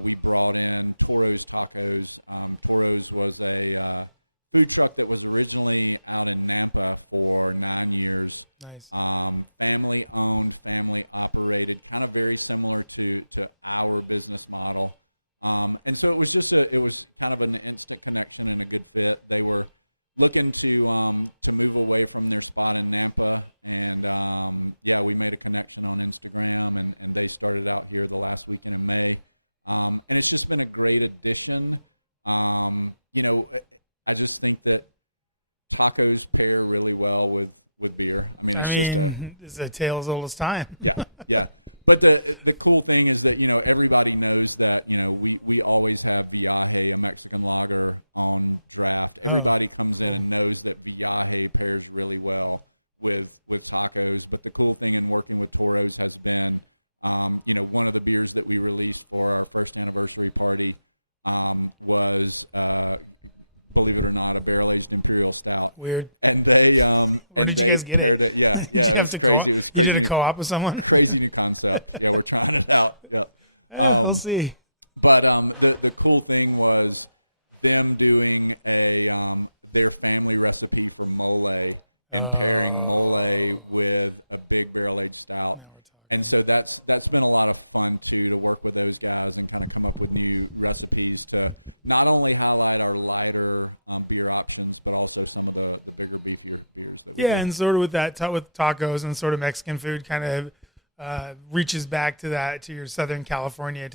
we brought in Toro's Tacos. Toro's was a food truck that was originally out in Nampa for 9 years. Nice. Family owned, family operated, kind of very similar to our business model. And so it was kind of an instant connection and a good fit. They were looking to move away from their spot in Nampa, and we made a connection on Instagram, and they started out here the last weekend in May, and it's just been a great addition. I just think that tacos pair really well with beer. I mean, it's a tale as old as time. Yeah. But the cool thing is that, everybody knows that, we always have Viaje, a Mexican lager, on draft. Everybody comes in and knows that Viaje pairs really well with tacos. But the cool thing in working with Toro's has been, one of the beers that we released for our first anniversary party was, believe it or not, a barrel-aged imperial stout. Weird. And they paired it. Yeah, it was crazy. It was crazy. You did a co-op with someone? Crazy new concept. Yeah, we're trying it out. Yeah. We'll see. But the cool thing was them doing their family recipe for mole and pairing mole with a big barrel-aged stout. And so that's been a lot of fun, too, to work with those guys and kind of come up with new recipes to not only highlight our lighter beer options, but also some of the bigger, beefier beers that we do. And sort of with that, with tacos and sort of Mexican food kind of reaches back to that, to the Southern California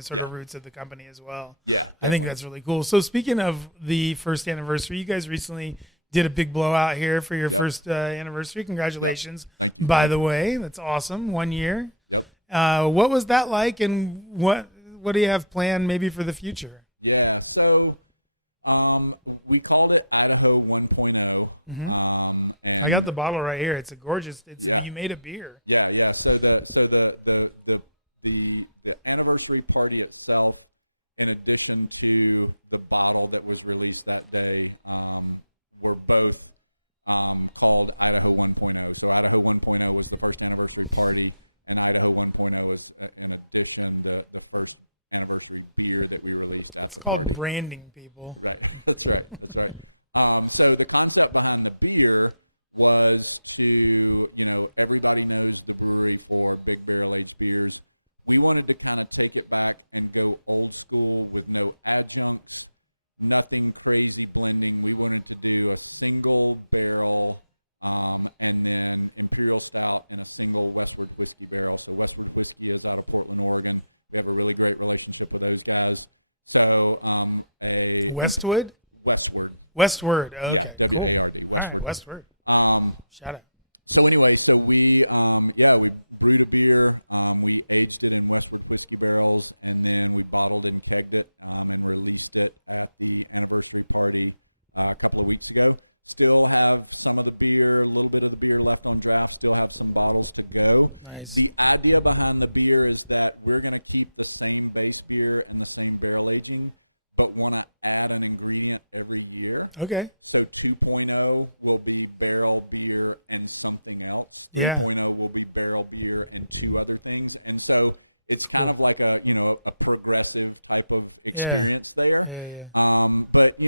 sort of roots of the company as well. Yeah, definitely. I think that's really cool. So speaking of the first anniversary, you guys recently did a big blowout here for your first anniversary. Congratulations. Thank you. By the way, that's awesome. 1 year. Yep. What was that like, and what do you have planned maybe for the future? Yeah. So we called it Idaho 1.0. Mm-hmm. And I got the bottle right here. It's a gorgeous. You made a beer. Yeah. So the anniversary party itself in addition to the bottle that was released that day, were both called Idaho 1.0. So Idaho 1.0 was the first anniversary party, and Idaho 1.0 is, in addition, the first anniversary beer that we released at the party. It's called branding, people. Right. That's right. So the concept behind the beer was to, everybody knows the brewery for big barrel-aged beers. We wanted to kind of take it back and go old school with no adjuncts, nothing crazy blending. We wanted to do a single barrel and then Imperial Stout in a single Westward Whiskey barrel. So Westward Whiskey is out of Portland, Oregon. We have a really great relationship with those guys. So Westwood? Westward. Okay, yeah, W-A-R-D, cool. Westward. Right, Westward. Shout out. So anyway, we brewed a beer. We aged it in Westward whiskey barrels, and then we bottled and kegged it and released it at the anniversary party a couple of weeks ago. Still have some of the beer, a little bit of the beer left on draft. Still have some bottles to go. Nice. The idea behind the beer is that we're going to keep the same base beer and the same barrel aging, but want to add an ingredient every year. Okay. So 2.0 will be barrel beer and something else. 3.0 will be barrel beer and two other things. And so it's kind of like a progressive type of experience there. Yeah. But,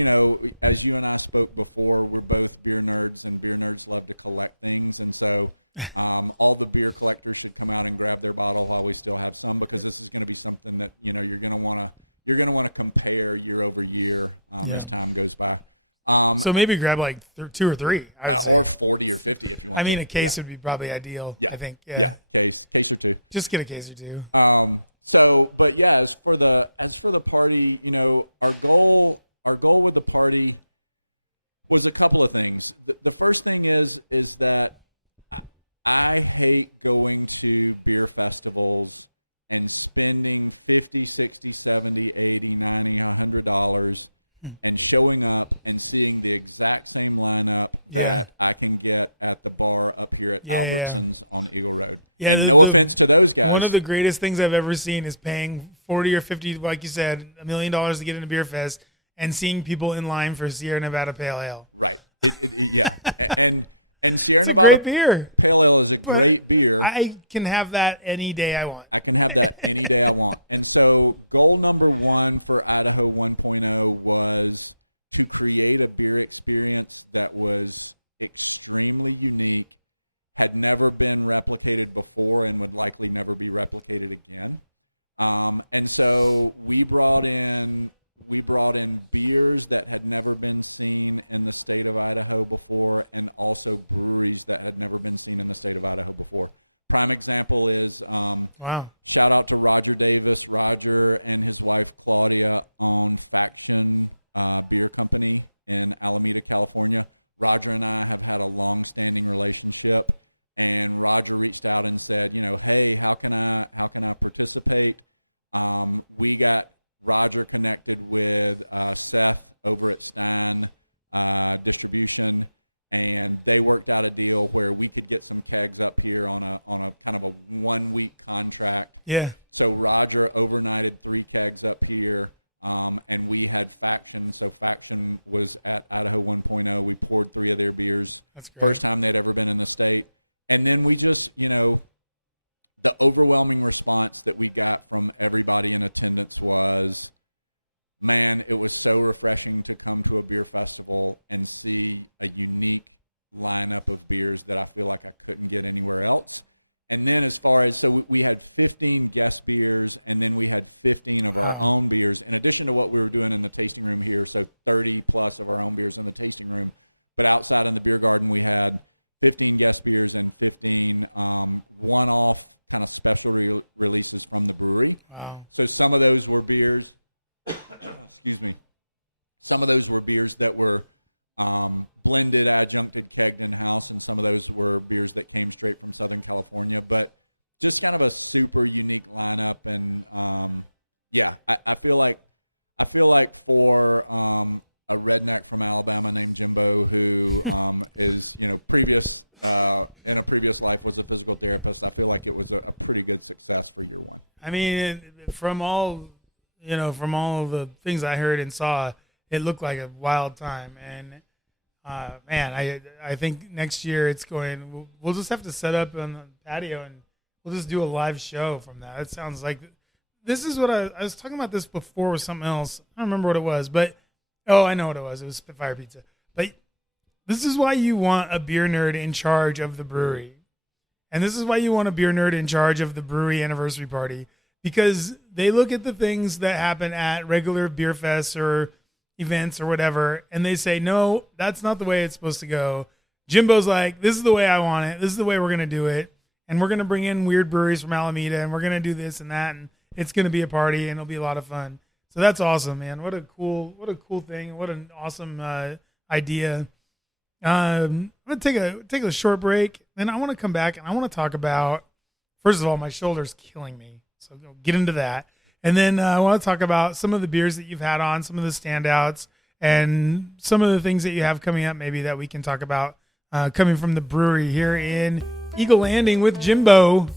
as you and I spoke before, we're both beer nerds, and beer nerds love to collect things. And so all the beer collectors should come out and grab their bottle while we still have some, because this is going to be something that, you're going to want to compare year over year as time goes by. So maybe grab like 2 or 3. Or 40 or 50 if you want to. A case would be probably ideal, I think. Yeah, case or 2. Just get a case or 2. As for the party, our goal with the party was a couple of things. The first thing is that I hate going to beer festivals and spending $50, $60, $70, $80, $90, $100 and showing up and seeing the exact same lineup that I can get at the bar up here at Albertsons on Eagle Road. Yeah, and no offense to those guys. One of the greatest things I've ever seen is paying $40 or $50, like you said, $1 million to get in a beer fest and seeing people in line for Sierra Nevada Pale Ale. Right. And Sierra Nevada great beer. Pale Ale is a great beer. I can have that any day I want. I can have that any day I want. And so goal number 1 for Idaho 1.0 was to create a beer experience that was extremely unique, had never been replicated before, and would likely never be replicated again. And so we brought in beers that had never been seen in the state of Idaho before, and also breweries that had never been seen in the state of Idaho before. Prime example is shout out to Roger Davis. Roger and his wife Claudia own Faction Beer Company in Alameda, California. Roger and I have had a long-standing relationship, and Roger reached out and said, hey, how can I participate? We got Roger connected with Seth over at Stein Distribution, and they worked out a deal where we could get some kegs up here on a kind of a 1-week contract. Yeah. So Roger overnighted 3 kegs up here, and we had Faction. So Faction was at Idaho 1.0. We poured 3 of their beers. That's great. First time they'd ever been in the state. And then we just, the overwhelming response that we got from everybody in attendance was, man, it was so refreshing to come to a beer festival and see a unique lineup of beers that I feel like I couldn't get anywhere else. And then we had 15 guest beers, and then we had 15 of our own beers, in addition to what we were doing in the tasting room here, so 30 plus of our own beers in the tasting room. But outside in the beer garden, we had 15 guest beers and 15 one-off kind of special releases from the brewery. Wow. So some of those were beers, excuse me, some of those were beers that were blended, adjuncted, kegged in-house, and some of those were beers that came straight from Southern California. But just kind of a super unique lineup. And I feel like for a redneck from Alabama named Jimbo, who is previous in a previous life was a physical therapist, I feel like it was a pretty good success for year 1. I mean, from all from all of the things I heard and saw, it looked like a wild time. And man, I think next year it's going. We'll just have to set up on the patio and we'll just do a live show from that. It sounds like this is what I was talking about this before with something else. I don't remember what it was, but I know what it was. It was Spitfire Pizza. But this is why you want a beer nerd in charge of the brewery. And this is why you want a beer nerd in charge of the brewery anniversary party, because they look at the things that happen at regular beer fests or events or whatever, and they say, no, that's not the way it's supposed to go. Jimbo's like, this is the way I want it. This is the way we're going to do it. And we're going to bring in weird breweries from Alameda, and we're going to do this and that, and it's going to be a party, and it'll be a lot of fun. So that's awesome, man. What a cool thing. What an awesome idea. I'm going to take a short break. Then I want to come back and I want to talk about, first of all, my shoulder's killing me. So go get into that. And then I want to talk about some of the beers that you've had on, some of the standouts, and some of the things that you have coming up maybe that we can talk about coming from the brewery here in Eagle Landing with Jimbo.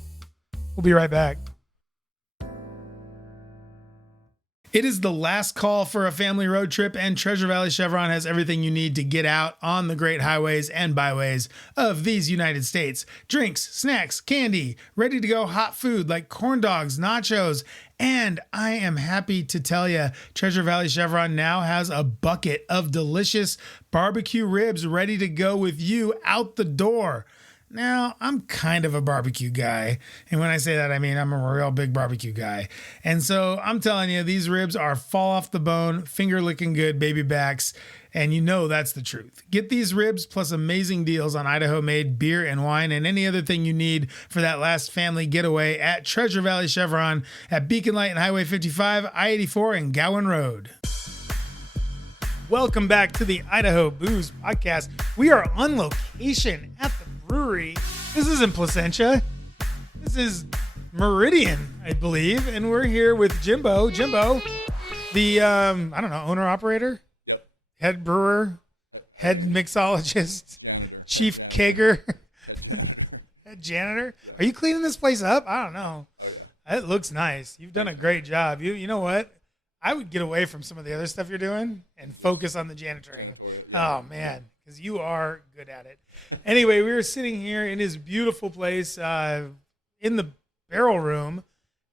We'll be right back. It is the last call for a family road trip, and Treasure Valley Chevron has everything you need to get out on the great highways and byways of these United States. Drinks, snacks, candy, ready to go hot food like corn dogs, nachos, and I am happy to tell you, Treasure Valley Chevron now has a bucket of delicious barbecue ribs ready to go with you out the door. Now, I'm kind of a barbecue guy. And when I say that, I mean I'm a real big barbecue guy. And so I'm telling you, these ribs are fall off the bone, finger licking good baby backs. And you know that's the truth. Get these ribs plus amazing deals on Idaho-made beer and wine and any other thing you need for that last family getaway at Treasure Valley Chevron at Beacon Light and Highway 55, I-84, and Gowan Road. Welcome back to the Idaho Booze Podcast. We are on location at the brewery. This isn't Placentia. This is Meridian, I believe. And we're here with Jimbo. Jimbo, the, owner operator? Yep. Head brewer, head mixologist, janitor, chief caker, head janitor. Head janitor. Yeah. Are you cleaning this place up? I don't know. Oh yeah. It looks nice. You've done a great job. You know what? I would get away from some of the other stuff you're doing and focus on the janitorial. Yeah. Oh man, because you are good at it. Anyway, we were sitting here in his beautiful place in the barrel room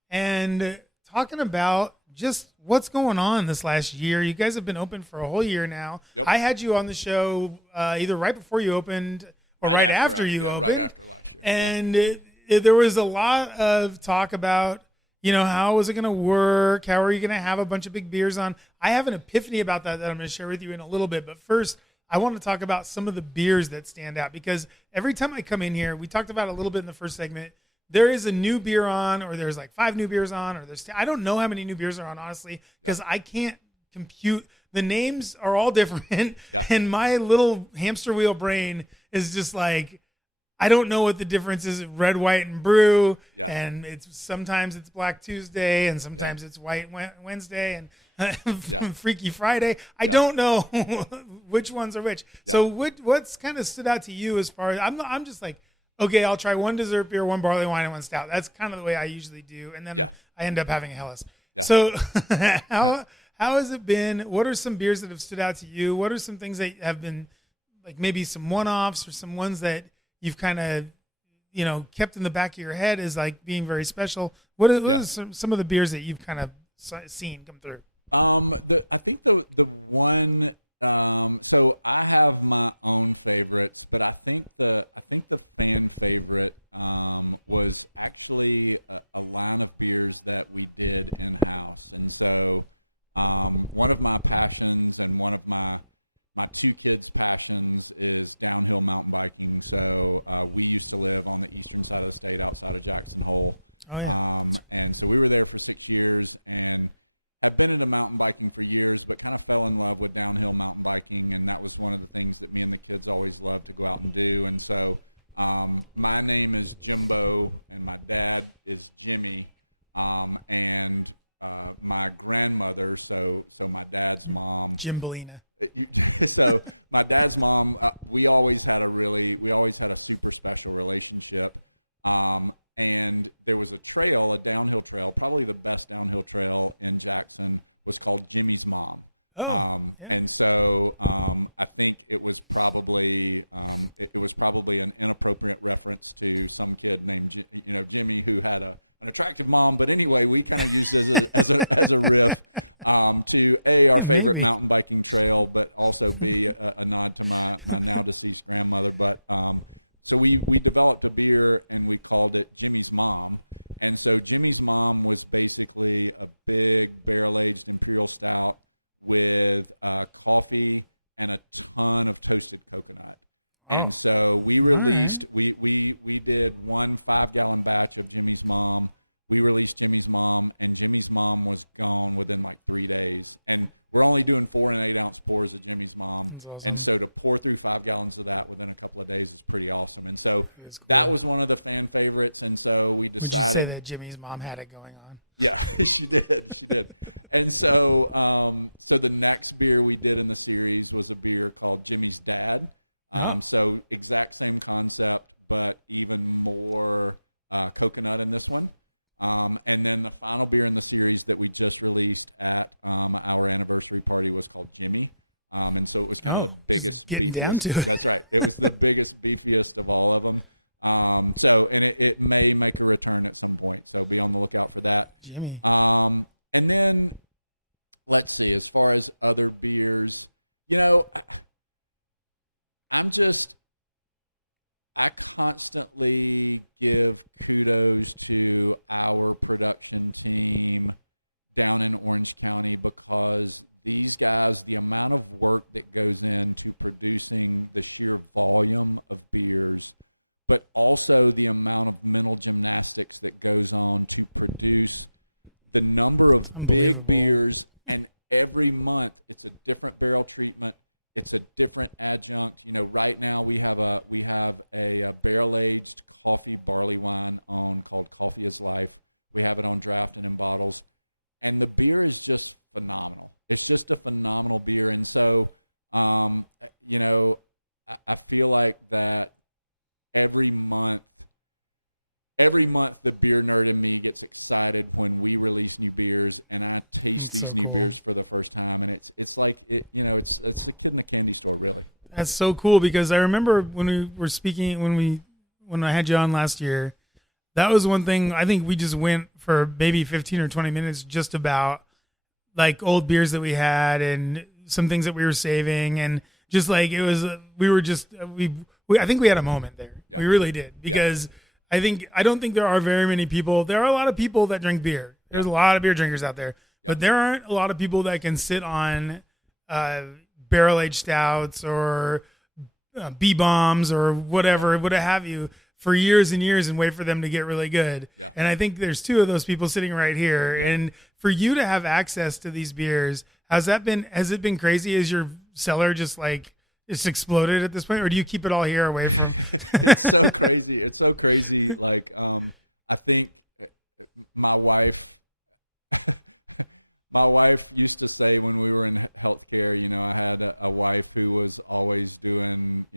and talking about just what's going on this last year. You guys have been open for a whole year now. Yep. I had you on the show either right before you opened or right after you opened. Right after last year. And there was a lot of talk about, how is it going to work? How are you going to have a bunch of big beers on? I have an epiphany about that I'm going to share with you in a little bit. But first, I want to talk about some of the beers that stand out, because every time I come in here, we talked about it a little bit in the first segment, there is a new beer on, or there's like 5 new beers on, or I don't know how many new beers are on, honestly, because I can't compute. The names are all different, and my little hamster wheel brain is just like, I don't know what the difference is. Red, white, and brew, and sometimes it's Black Tuesday, and sometimes it's White Wednesday, and Freaky Friday. I don't know which ones are which. So what's kind of stood out to you as far as I'm just like, okay, I'll try one dessert beer, one barley wine, and one stout. That's kind of the way I usually do, and then I end up having a Helles. Yeah. So how has it been? What are some beers that have stood out to you? What are some things that have been like maybe some one-offs or some ones that you've kind of, kept in the back of your head as like being very special? What are some of the beers that you've kind of seen come through? I think the one, so I have my own favorites, but I think the fan favorite, was actually a line of beers that we did in-house. And so, one of my passions and one of my 2 kids' passions is downhill mountain biking. So we used to live on the eastern side of the state outside of Jackson Hole. Oh, yeah. And so we were there for 6 years and have been into mountain biking for years, but kind of fell in love with downhill mountain biking. And that was one of the things that me and the kids always loved to go out and do. And so my name is Jimbo and my dad is Jimmy. And my grandmother, so my dad's mom, Jimbolina. So my dad's mom, we always had a super special relationship. And and there was a trail, a downhill trail, probably the best downhill trail in Jackson, was called Jimmy's Mom. And so I think it was probably an inappropriate reference to some kid named Jimmy, who had an attractive mom. But anyway, we kind of used it as a riff to our favorite mountain biking trail, but also be a nod to my now deceased grandmother. But so we developed a beer and we called it Jimmy's Mom. And so Jimmy's Mom was basically a big barrel-aged imperial stout with coffee and a ton of toasted coconut. And so we released, we did one 5-gallon batch of Jimmy's Mom. We released Jimmy's Mom, and Jimmy's Mom was gone within like 3 days. And we're only doing 4 and 8 ounce pours of Jimmy's Mom. That's awesome. And so to pour through 5 gallons of that within a couple of days is pretty awesome. And so cool. That was one of the fan favorites. And so we decided. Would you say that Jimmy's Mom had it going on? Yeah, she did. She did. And so, so the next beer we did in the series was a beer called Jimmy's Dad. So exact same concept, but even more coconut in this one. And then the final beer in the series that we just released at our anniversary party was called Jimmy. And so it was kind of the biggest, beefiest. That's right. It was the biggest, beefiest of all of them. So, and it may make a return at some point. So be on the lookout for that. Jimmy. And then let's see, as far as other beers, I constantly give kudos to our production team down in Orange County, because these guys, the amount of work that goes into producing the sheer volume of beers, but also the amount of mental gymnastics that goes on to produce the number of big beers, and every month it's a different barrel treatment. It's a different adjunct. Right now we have a barrel-aged coffee barley wine called Coffee is Life. We have it on draft and in bottles, and the beer is just phenomenal. It's just a phenomenal beer, and so I feel like that every month the beer nerd in me gets excited when we release new beers, and I taste these new beers for the first time, and it's like it's a kid in a candy store, really. That's so cool, because I remember when we were speaking when I had you on last year, that was one thing. I think we just went for maybe 15 or 20 minutes just about like old beers that we had and some things that we were saving, and just like it was I think we had a moment there. Yeah. We really did, because I don't think there are very many people. There are a lot of people that drink beer. There's a lot of beer drinkers out there, but there aren't a lot of people that can sit on barrel-aged stouts or B-bombs or whatever, what have you, for years and years and wait for them to get really good. Yeah. And I think there's 2 of those people sitting right here. Yeah. And for you to have access to these beers, has it been crazy? Is your cellar just like it's exploded at this point, or do you keep it all here away from? It's so crazy. It's so crazy. Like, I think my wife used to say when we were in healthcare, I had a wife who was always doing,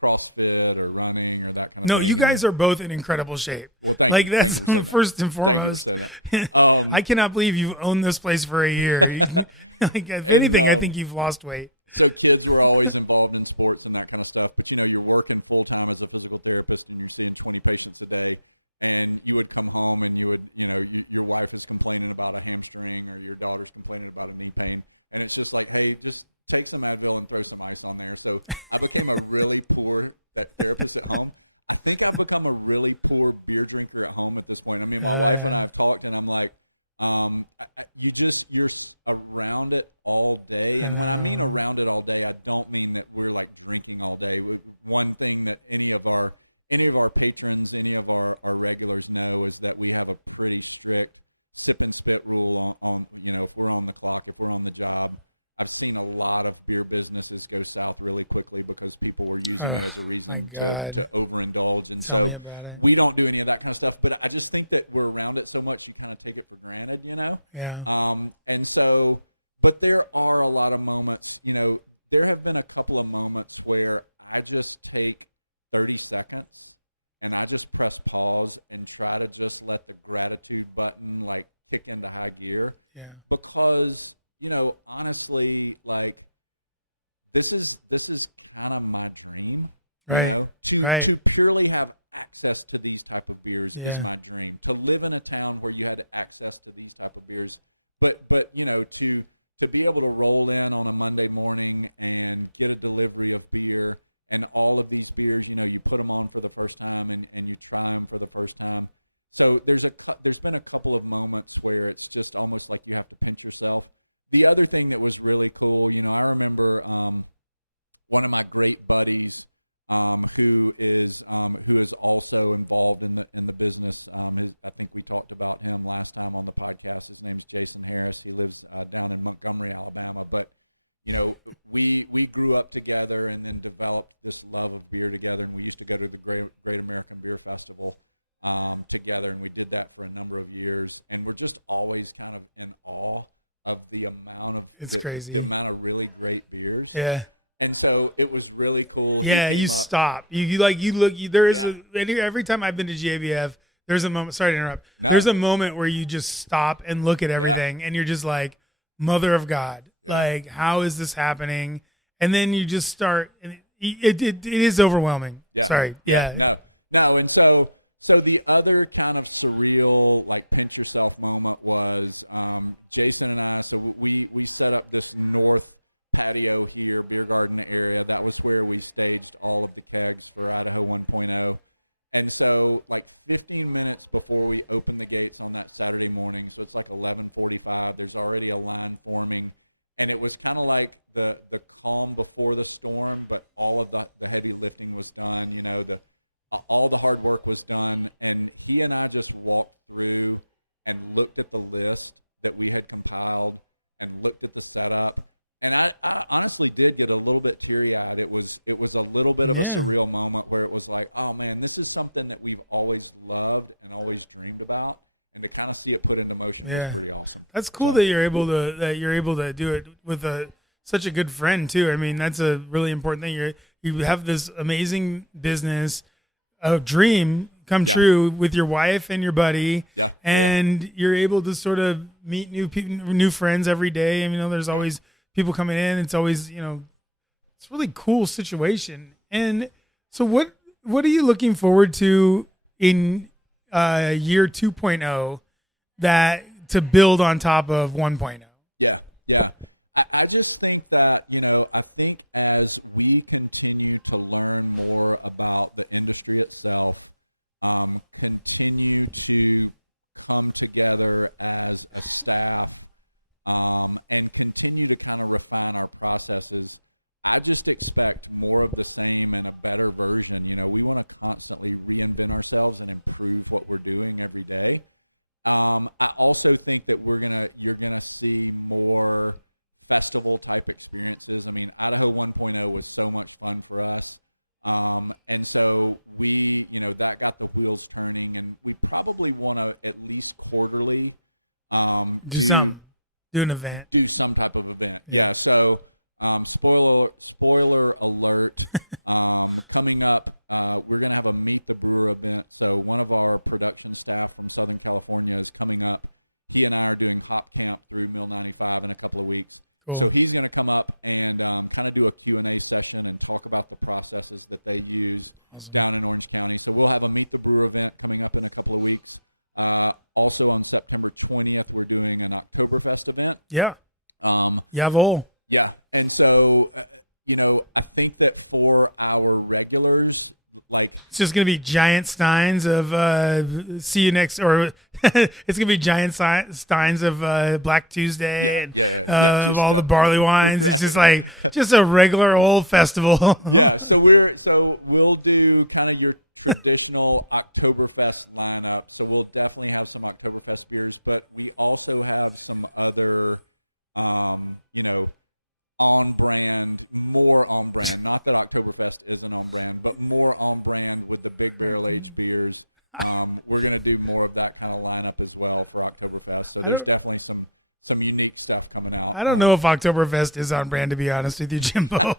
CrossFit or running or that kind of thing. No, you guys are both in incredible shape. Well, thank you. That's thank you for saying first that. and foremost. Thank you for saying that. I cannot believe you've owned this place for a year. If anything, I think you've lost weight. So kids were always involved in sports and that kind of stuff. But, you're working full time as a physical therapist and you're seeing 20 patients a day. And you would come home and you would, your wife is complaining about a hamstring or your daughter's complaining about a knee pain. And it's just like, hey, just take some Advil and throw some ice on there. So I became a really poor therapist at home. I think I've become a really poor beer drinker at home at this point. I mean, my wife and I have talked, and I'm like, you're around it all day. And when I mean around it all day, I don't mean that we're like drinking all day. One thing that any of our patrons, any of our regulars know is that we have a pretty strict sip and spit rule on if we're on the clock, if we're on the job. I've seen a lot of beer businesses go south really quickly because people were using it as a reason to overindulge. And so we don't do any of that kind of stuff. But I just think that we're around it so much, you kind of take it for granted, Yeah. And so, but there are a lot of moments, there have been a couple of moments where I just take 30 seconds and I just press pause and try to just let the gratitude button like kick into high gear. Yeah. Because, honestly, like this is kind of my dream, Right. to purely have access to these type of beers is my dream. To live in a town where you had access to these type of beers, but to be able to roll in on a Monday morning and get a delivery of beer, and all of these beers, you put them on for the first time and you try them for the first time. So there's been a couple of moments where it's just almost like you have to pinch yourself. The other thing that was really cool, I remember one of my great buddies who is also involved in the business. I think we talked about him last time on the podcast. His name's Jason Harris. He lives down in Montgomery, Alabama. But we grew up together and then developed this love of beer together. And we used to go to the Great American Beer Festival together, and we did that for a number of years. And we're just always kind of in awe of the amount of crazy. The amount of really great beers. Yeah. And so it was really cool. Yeah, he came you up. Stop. You look. Every time I've been to GABF, there's a moment. Sorry to interrupt. No. There's a moment where you just stop and look at everything, and you're just like, "Mother of God, like how is this happening?" And then you just start, and it is overwhelming. Yeah. Sorry. Yeah. No. And so the other kind of surreal, like pinch yourself moment was Jason and I. So we set up this north patio here, beer garden area. That was where we staged all of the kegs for Idaho 1.0. And so like 15 minutes before we opened the gates on that Saturday morning, so it's like 11:45, there's already a line forming. And it was kind of like the calm before the storm, but all of the heavy lifting was done. All the hard work was done. And he and I just walked through and looked at the list that we had compiled and looked at the setup. And I honestly did get a little bit teary-eyed. It was a little bit of a surreal moment where it was like, oh, man, this is something that we've always loved and always dreamed about. And to kind of see it put into motion was pretty awesome. That's cool that you're able to do it with such a good friend too. I mean, that's a really important thing. You have this amazing business, a dream come true with your wife and your buddy. Yeah. And you're able to sort of meet new friends every day. I mean, there's always people coming in. It's always, it's a really cool situation. And so what are you looking forward to in year 2.0 that to build on top of 1.0? Yeah. I just think that, I think as we continue to learn more about the industry itself, continue to come together as a staff, and continue to kind of refine our processes, I just expect more of the same and a better version. We want to constantly reinvent ourselves and improve what we're doing every day. I also think that you're gonna see more festival type experiences. I mean, Idaho 1.0 was so much fun for us. And so we, that got the wheels turning, and we probably want to at least quarterly do an event. Do some type of event. Yeah. So spoiler alert, coming up, we're going to have a Meet the Brewer event. So one of our production staff from Southern California is coming up. He and I are doing hop camp through Mill 95 in a couple of weeks. Cool. So he's going to come up and kind of do a Q&A session and talk about the processes that they use down in Orange County. So we'll have a Meet the Brewer event coming up in a couple of weeks. Also on September 20th, we're doing an Oktoberfest event. Yeah. Jawohl. Yeah. And so, I think that for our regulars, like it's just going to be giant steins of see you next, or it's going to be giant steins of Black Tuesday of all the barley wines. Right. It's just like just a regular old festival. Yeah. So we'll do kind of your traditional Oktoberfest lineup. So we'll definitely have some Oktoberfest beers, but we also have some other, on brand, more on brand. Not that Oktoberfest isn't on brand, but more on brand with the big barrel aged beers. We're going to do more of that kind of lineup as well for Oktoberfest. So there's definitely some unique stuff coming out. I don't know if Oktoberfest is on brand, to be honest with you, Jimbo.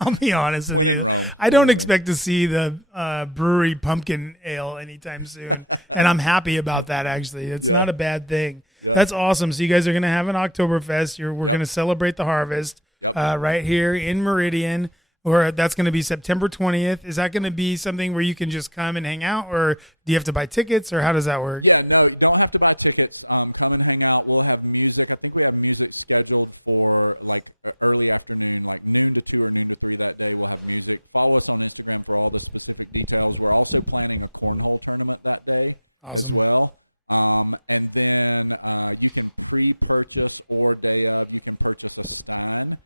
I'll be honest with When you. in Rome. I don't expect to see the Bruery pumpkin ale anytime soon, and I'm happy about that. Actually, it's not a bad thing. Yeah. That's awesome. So you guys are going to have an Oktoberfest. We're going to celebrate the harvest right here in Meridian. Or that's going to be September 20th. Is that going to be something where you can just come and hang out, or do you have to buy tickets, or how does that work? Yeah, no, you don't have to buy tickets. Come and hang out. We'll have music. I think we have music scheduled for like early afternoon, like noon to 2 or noon to 3 that day. We'll have music. Follow us on Instagram for all the specific details. We're also planning a cornhole tournament that day as well. And then you can pre-purchase or day of, you can purchase a stein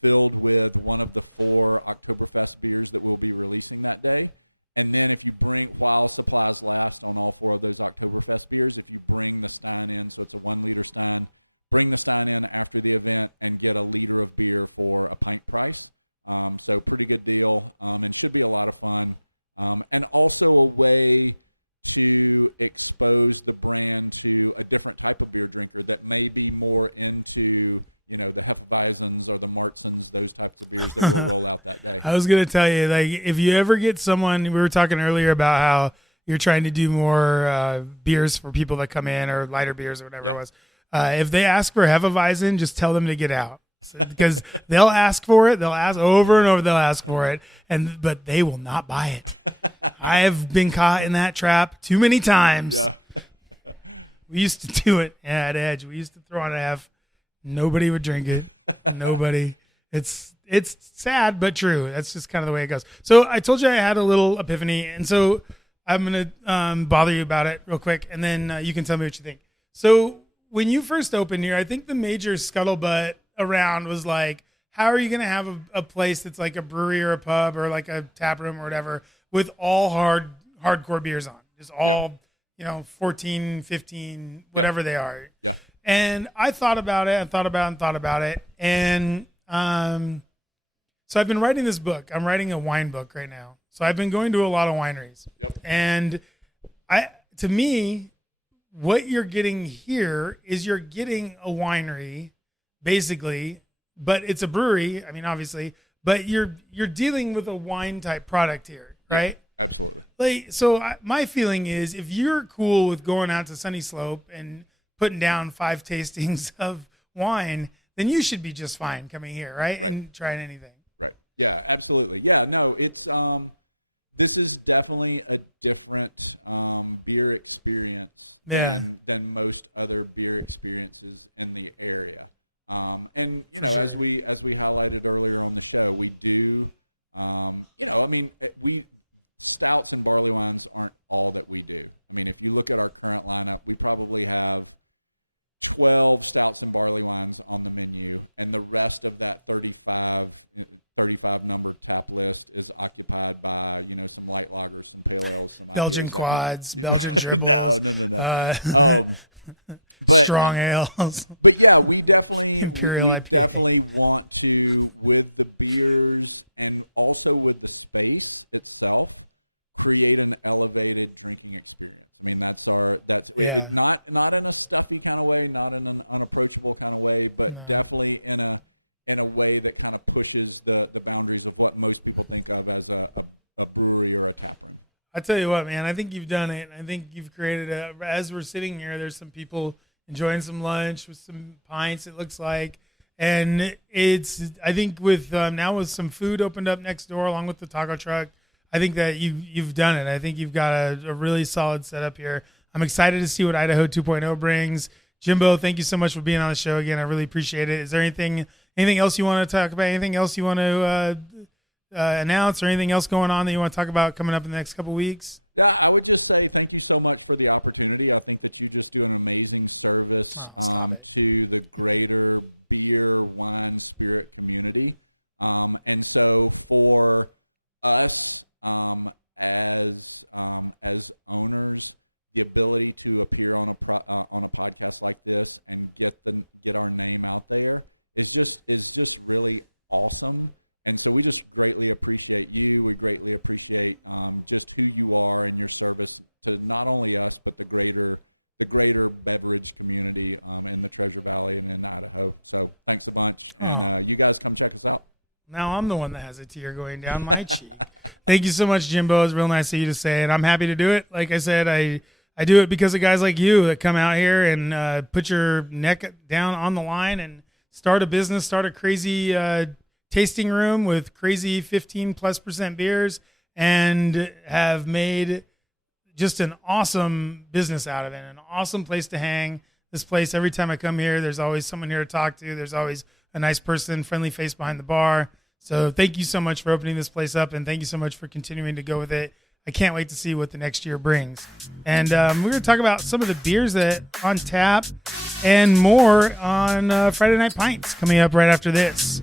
filled with one of the 4 Oktoberfest beers that we'll be releasing that day. And then if you bring, while supplies last on all 4 of those Oktoberfest beers, if you bring the stein in, so it's a 1 liter stein, bring the stein in after the event and get a liter of beer for a pint price. So pretty good deal, and should be a lot of fun. And also a way to expose the brand to a different type of beer drinker that may be more into, you know, the Hefeweizens or the Martzens, those types of beers that we'll roll out that day. I was going to tell you, like, if you ever get someone, we were talking earlier about how you're trying to do more beers for people that come in, or lighter beers or whatever it was. If they ask for Hefeweizen, just tell them to get out. Because they'll ask for it. They'll ask over and over. They'll ask for it, but they will not buy it. I have been caught in that trap too many times. Yeah. We used to do it at Edge. We used to throw on a Hef. Nobody would drink it. Nobody. It's sad but true. That's just kind of the way it goes. So I told you I had a little epiphany, and so I'm gonna bother you about it real quick, and then you can tell me what you think. So when you first opened here, I think the major scuttlebutt around was like, how are you gonna have a place that's like a brewery or a pub or like a tap room or whatever with all hardcore beers on, just all 14, 15, whatever they are. Yeah. And I thought about it, and so I've been writing this book. I'm writing a wine book right now. So I've been going to a lot of wineries. Yep. And to me, what you're getting here is you're getting a winery, basically, but it's a brewery. I mean, obviously, but you're dealing with a wine type product here, right? Yeah, absolutely. Like, so my feeling is, if you're cool with going out to Sunny Slope and putting down 5 tastings of wine, then you should be just fine coming here, right? And trying anything. Right. Yeah, absolutely. Yeah, no, it's this is definitely a different beer experience than most other beer experiences in the area. And as we highlighted earlier on the show, we do stouts and barley wines aren't all that we do. I mean, if you look at our current lineup, we probably have 12 stouts and barley wines on the menu, and the rest of that 35 number tap list is occupied by, some light lagers, some pale ales, some Belgian IPAs, quads, Belgian gerbils. No. But strong ales. But yeah, we definitely want to, with the beers and also with the space itself, create an elevated drinking experience. I mean, not in a stuffy kind of way, not in an unapproachable kind of way, but definitely in a way that kind of pushes the boundaries of what most people think of as a brewery or a tap room. I tell you what, man, I think you've done it. I think you've created as we're sitting here, there's some people enjoying some lunch with some pints, it looks like. And I think with now with some food opened up next door along with the taco truck, I think that you've done it. I think you've got a really solid setup here. I'm excited to see what Idaho 2.0 brings. Jimbo, thank you so much for being on the show again. I really appreciate it. Is there anything else you want to talk about? Anything else you want to announce, or anything else going on that you want to talk about coming up in the next couple of weeks? Yeah, I would just say thank you so much for the opportunity. I think that you just do an amazing service to the greater beer, wine, spirit community. And so for us as owners, the ability to appear on a podcast like this and get our name out there is just really awesome. And so we just greatly appreciate you. We greatly appreciate just who you are and your service to not only us, but the greater beverage community in the Treasure Valley and in Idaho. So thanks a bunch. And you guys come check us out. Now I'm the one that has a tear going down my cheek. Thank you so much, Jimbo. It's real nice of you to say it. I'm happy to do it. Like I said, I do it because of guys like you that come out here and put your neck down on the line and start a business, start a crazy tasting room with crazy 15+% beers and have made just an awesome business out of it, an awesome place to hang. This place, every time I come here, there's always someone here to talk to. There's always a nice person, friendly face behind the bar. So thank you so much for opening this place up, and thank you so much for continuing to go with it. I can't wait to see what the next year brings. And we're going to talk about some of the beers that on tap and more on Friday Night Pints coming up right after this.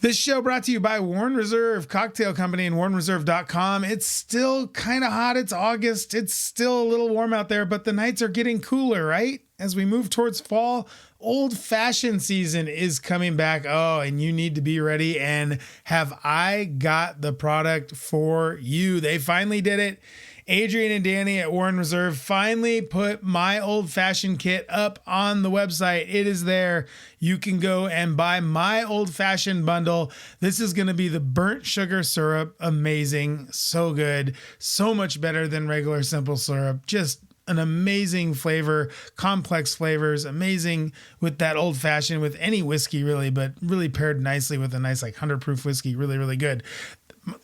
This show brought to you by Warren Reserve Cocktail Company and WarrenReserve.com. It's still kind of hot. It's August. It's still a little warm out there, but the nights are getting cooler, right? As we move towards fall, old-fashioned season is coming back. Oh, and you need to be ready. And have I got the product for you? They finally did it. Adrian and Danny at Warren Reserve finally put my old-fashioned kit up on the website. It is there. You can go and buy my old-fashioned bundle. This is going to be the burnt sugar syrup. Amazing. So good. So much better than regular simple syrup. Just an amazing flavor, complex flavors, amazing with that old fashioned, with any whiskey really, but really paired nicely with a nice like 100 proof whiskey. Really, really good.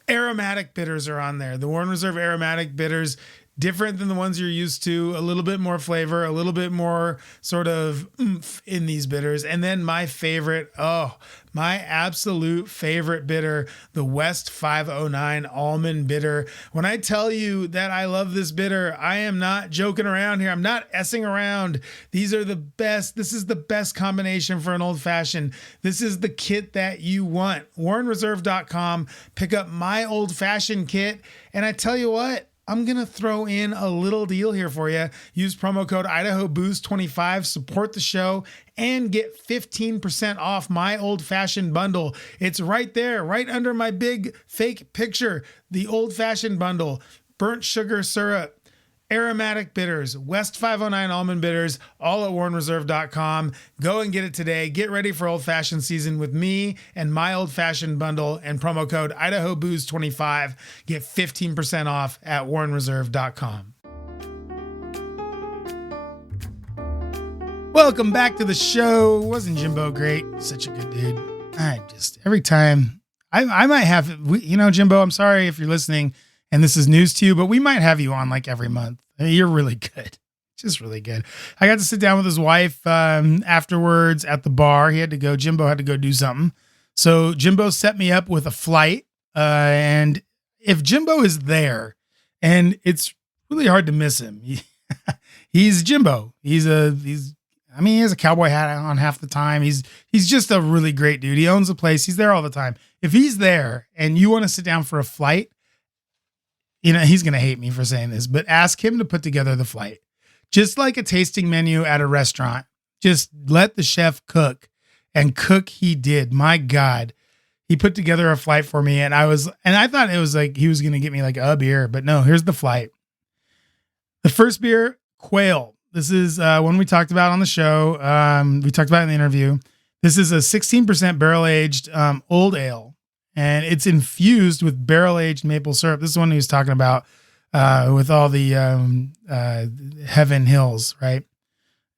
Aromatic bitters are on there. The Warren Reserve aromatic bitters, different than the ones you're used to, a little bit more flavor, a little bit more sort of oomph in these bitters. And then my favorite, my absolute favorite bitter, the West 509 almond bitter. When I tell you that I love this bitter, I am not joking around here. I'm not essing around. These are the best. This is the best combination for an old fashioned. This is the kit that you want. WarrenReserve.com. Pick up my old fashioned kit. And I tell you what, I'm going to throw in a little deal here for you. Use promo code IdahoBooze25, support the show, and get 15% off my old-fashioned bundle. It's right there, right under my big fake picture. The old-fashioned bundle, burnt sugar syrup, aromatic bitters, West 509 almond bitters, all at WarrenReserve.com. Go and get it today. Get ready for old-fashioned season with me and my old-fashioned bundle and promo code IdahoBooze25. Get 15% off at WarrenReserve.com. Welcome back to the show. Wasn't Jimbo great? Such a good dude. Every time, I might have, Jimbo, I'm sorry if you're listening and this is news to you, but we might have you on like every month. I mean, you're really good. Just really good. I got to sit down with his wife afterwards at the bar. Jimbo had to go do something. So Jimbo set me up with a flight. And if Jimbo is there, and it's really hard to miss him. He's Jimbo. He has a cowboy hat on half the time. He's just a really great dude. He owns the place. He's there all the time. If he's there and you want to sit down for a flight, he's going to hate me for saying this, but ask him to put together the flight. Just like a tasting menu at a restaurant. Just let the chef cook, and cook he did. My God. He put together a flight for me, and I thought it was like he was going to get me like a beer, but no, here's the flight. The first beer, Quail. This is one we talked about on the show. We talked about it in the interview. This is a 16% barrel-aged old ale. And it's infused with barrel-aged maple syrup. This is one he was talking about with all the Heaven Hills, right?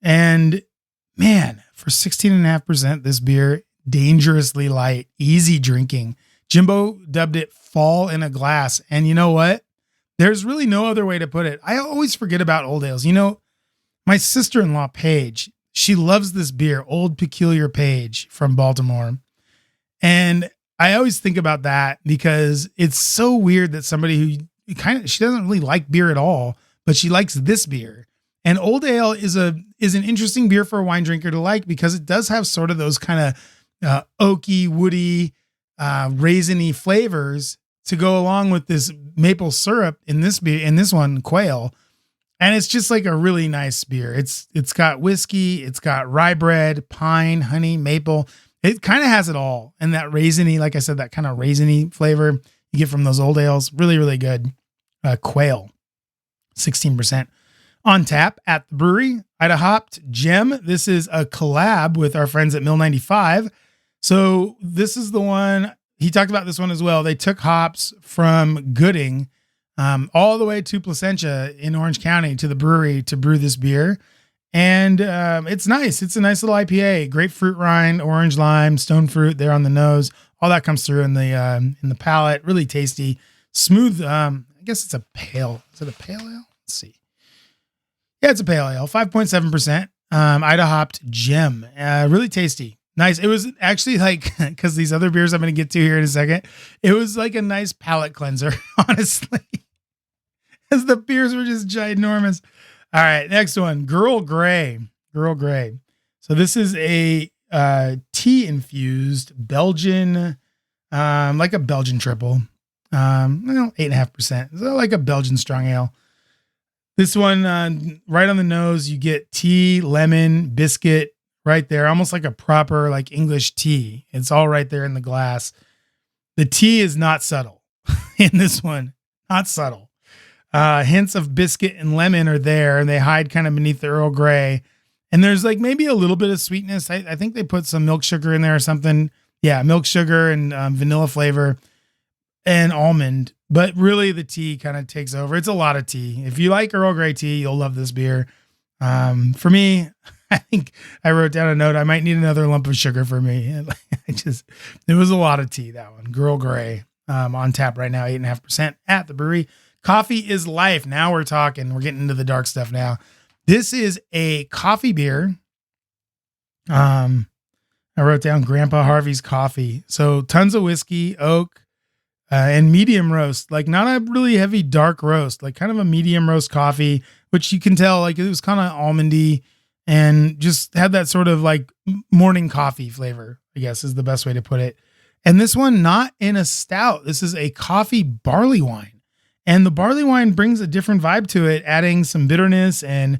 And man, for 16.5%, this beer, dangerously light, easy drinking. Jimbo dubbed it fall in a glass. And you know what? There's really no other way to put it. I always forget about old ales. My sister-in-law, Paige, she loves this beer, Old Peculiar Paige from Baltimore. And I always think about that because it's so weird that somebody who she doesn't really like beer at all, but she likes this beer. And old ale is an interesting beer for a wine drinker to like because it does have sort of those kind of oaky, woody, raisiny flavors to go along with this maple syrup in this beer, in this one, Quail. And it's just like a really nice beer. It's got whiskey, it's got rye bread, pine, honey, maple. It kind of has it all. And that raisiny, like I said, that kind of raisiny flavor you get from those old ales. Really, really good. Quail, 16% on tap at the brewery. Ida Hopped Gem. This is a collab with our friends at Mill 95. So this is the one he talked about. This one as well. They took hops from Gooding, all the way to Placentia in Orange County to the brewery to brew this beer. And it's nice. It's a nice little IPA. Grapefruit rind, orange lime, stone fruit there on the nose. All that comes through in the palate. Really tasty, smooth. I guess it's a pale. Is it a pale ale? Let's see. Yeah, it's a pale ale. 5.7%. Ida hopped gem. Really tasty. Nice. It was actually like, because these other beers I'm going to get to here in a second, it was like a nice palate cleanser, honestly, as the beers were just ginormous. All right, next one, Girl Grey. Girl Grey. So this is a tea infused Belgian, like a Belgian triple, 8.5%. So like a Belgian strong ale. This one, right on the nose, you get tea, lemon, biscuit right there, almost like a proper like English tea. It's all right there in the glass. The tea is not subtle in this one, not subtle. Hints of biscuit and lemon are there, and they hide kind of beneath the Earl Grey. And there's like maybe a little bit of sweetness. I think they put some milk sugar in there or something. Yeah, milk sugar and vanilla flavor and almond. But really the tea kind of takes over. It's a lot of tea. If you like Earl Grey tea, you'll love this beer. For me, I think I wrote down a note. I might need another lump of sugar for me. It was a lot of tea, that one. Girl Grey on tap right now, 8.5% at the brewery. Coffee is life. Now we're talking. We're getting into the dark stuff now. This is a coffee beer. I wrote down Grandpa Harvey's coffee. So tons of whiskey, oak, and medium roast. Like not a really heavy dark roast, like kind of a medium roast coffee, which you can tell like it was kind of almondy and just had that sort of like morning coffee flavor, I guess is the best way to put it. And this one, not in a stout. This is a coffee barley wine. And the barley wine brings a different vibe to it, adding some bitterness and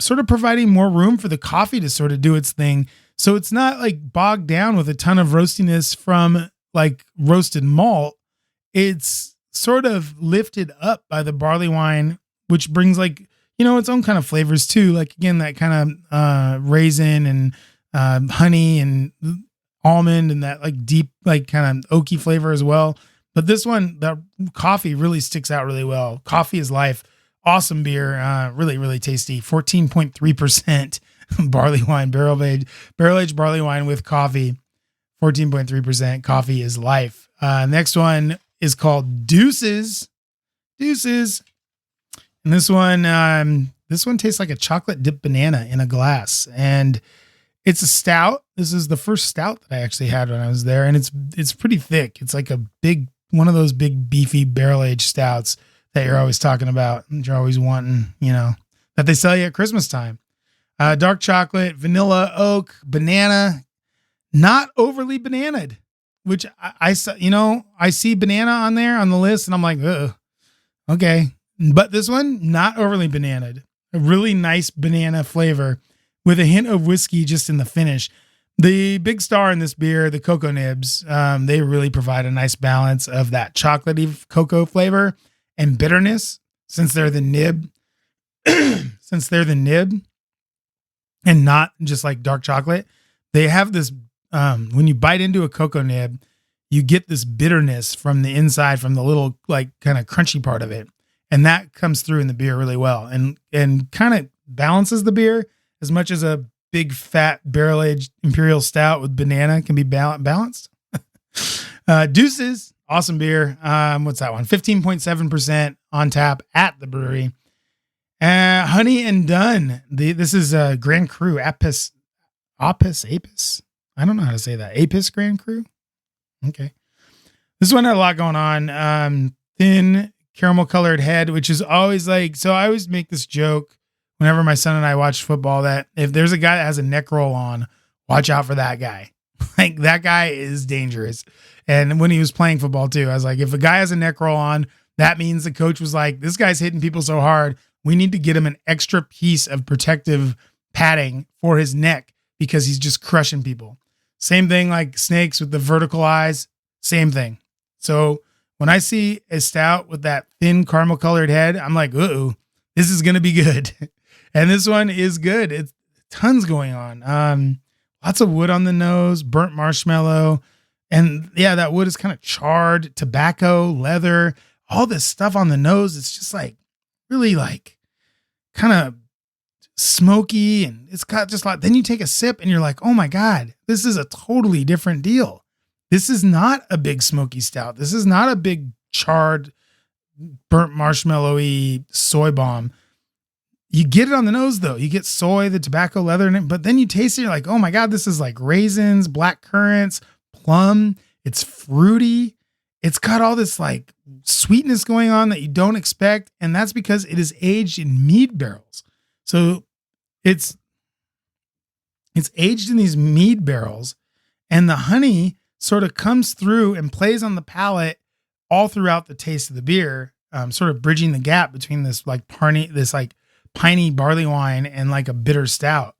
sort of providing more room for the coffee to sort of do its thing. So it's not like bogged down with a ton of roastiness from like roasted malt. It's sort of lifted up by the barley wine, which brings like, its own kind of flavors too. Like again, that kind of raisin and honey and almond and that like deep, like kind of oaky flavor as well. But this one, the coffee really sticks out really well. Coffee is life. Awesome beer. Really, really tasty. 14.3% barley wine, barrel-aged barley wine with coffee. 14.3% coffee is life. Next one is called Deuces. Deuces. And this one tastes like a chocolate dipped banana in a glass. And it's a stout. This is the first stout that I actually had when I was there. And it's pretty thick. It's like one of those big beefy barrel-aged stouts that you're always talking about and you're always wanting, that they sell you at Christmas time. Dark chocolate, vanilla, oak, banana, not overly bananaed, which I see banana on there on the list and I'm like, ugh, okay. But this one, not overly bananaed, a really nice banana flavor with a hint of whiskey just in the finish. The big star in this beer, the cocoa nibs, they really provide a nice balance of that chocolatey cocoa flavor and bitterness since they're the nib, and not just like dark chocolate. They have this, when you bite into a cocoa nib, you get this bitterness from the inside, from the little like kind of crunchy part of it. And that comes through in the beer really well and kind of balances the beer as much as a big fat barrel-aged imperial stout with banana can be balanced. Deuces, awesome beer. What's that one? 15.7% on tap at the brewery. Honey and Dun. This is a Grand Cru Apis. I don't know how to say that. Apis Grand Cru. Okay. This one had a lot going on. Thin caramel colored head, which is always like, so I always make this joke whenever my son and I watch football that if there's a guy that has a neck roll on, watch out for that guy. Like that guy is dangerous. And when he was playing football too, I was like, if a guy has a neck roll on, that means the coach was like, this guy's hitting people so hard. We need to get him an extra piece of protective padding for his neck because he's just crushing people. Same thing like snakes with the vertical eyes, same thing. So when I see a stout with that thin caramel colored head, I'm like, uh-oh, this is going to be good. And this one is good. It's tons going on. Lots of wood on the nose, burnt marshmallow. And yeah, that wood is kind of charred, tobacco, leather, all this stuff on the nose. It's just like really like kind of smoky, and it's got just like, then you take a sip and you're like, oh my God, this is a totally different deal. This is not a big smoky stout. This is not a big charred, burnt marshmallowy soy bomb. You get it on the nose though. You get soy, the tobacco, leather in it, but then you taste it. You're like, oh my God, this is like raisins, black currants, plum. It's fruity. It's got all this like sweetness going on that you don't expect. And that's because it is aged in mead barrels. So it's aged in these mead barrels, and the honey sort of comes through and plays on the palate all throughout the taste of the beer, sort of bridging the gap between this like piney barley wine and like a bitter stout.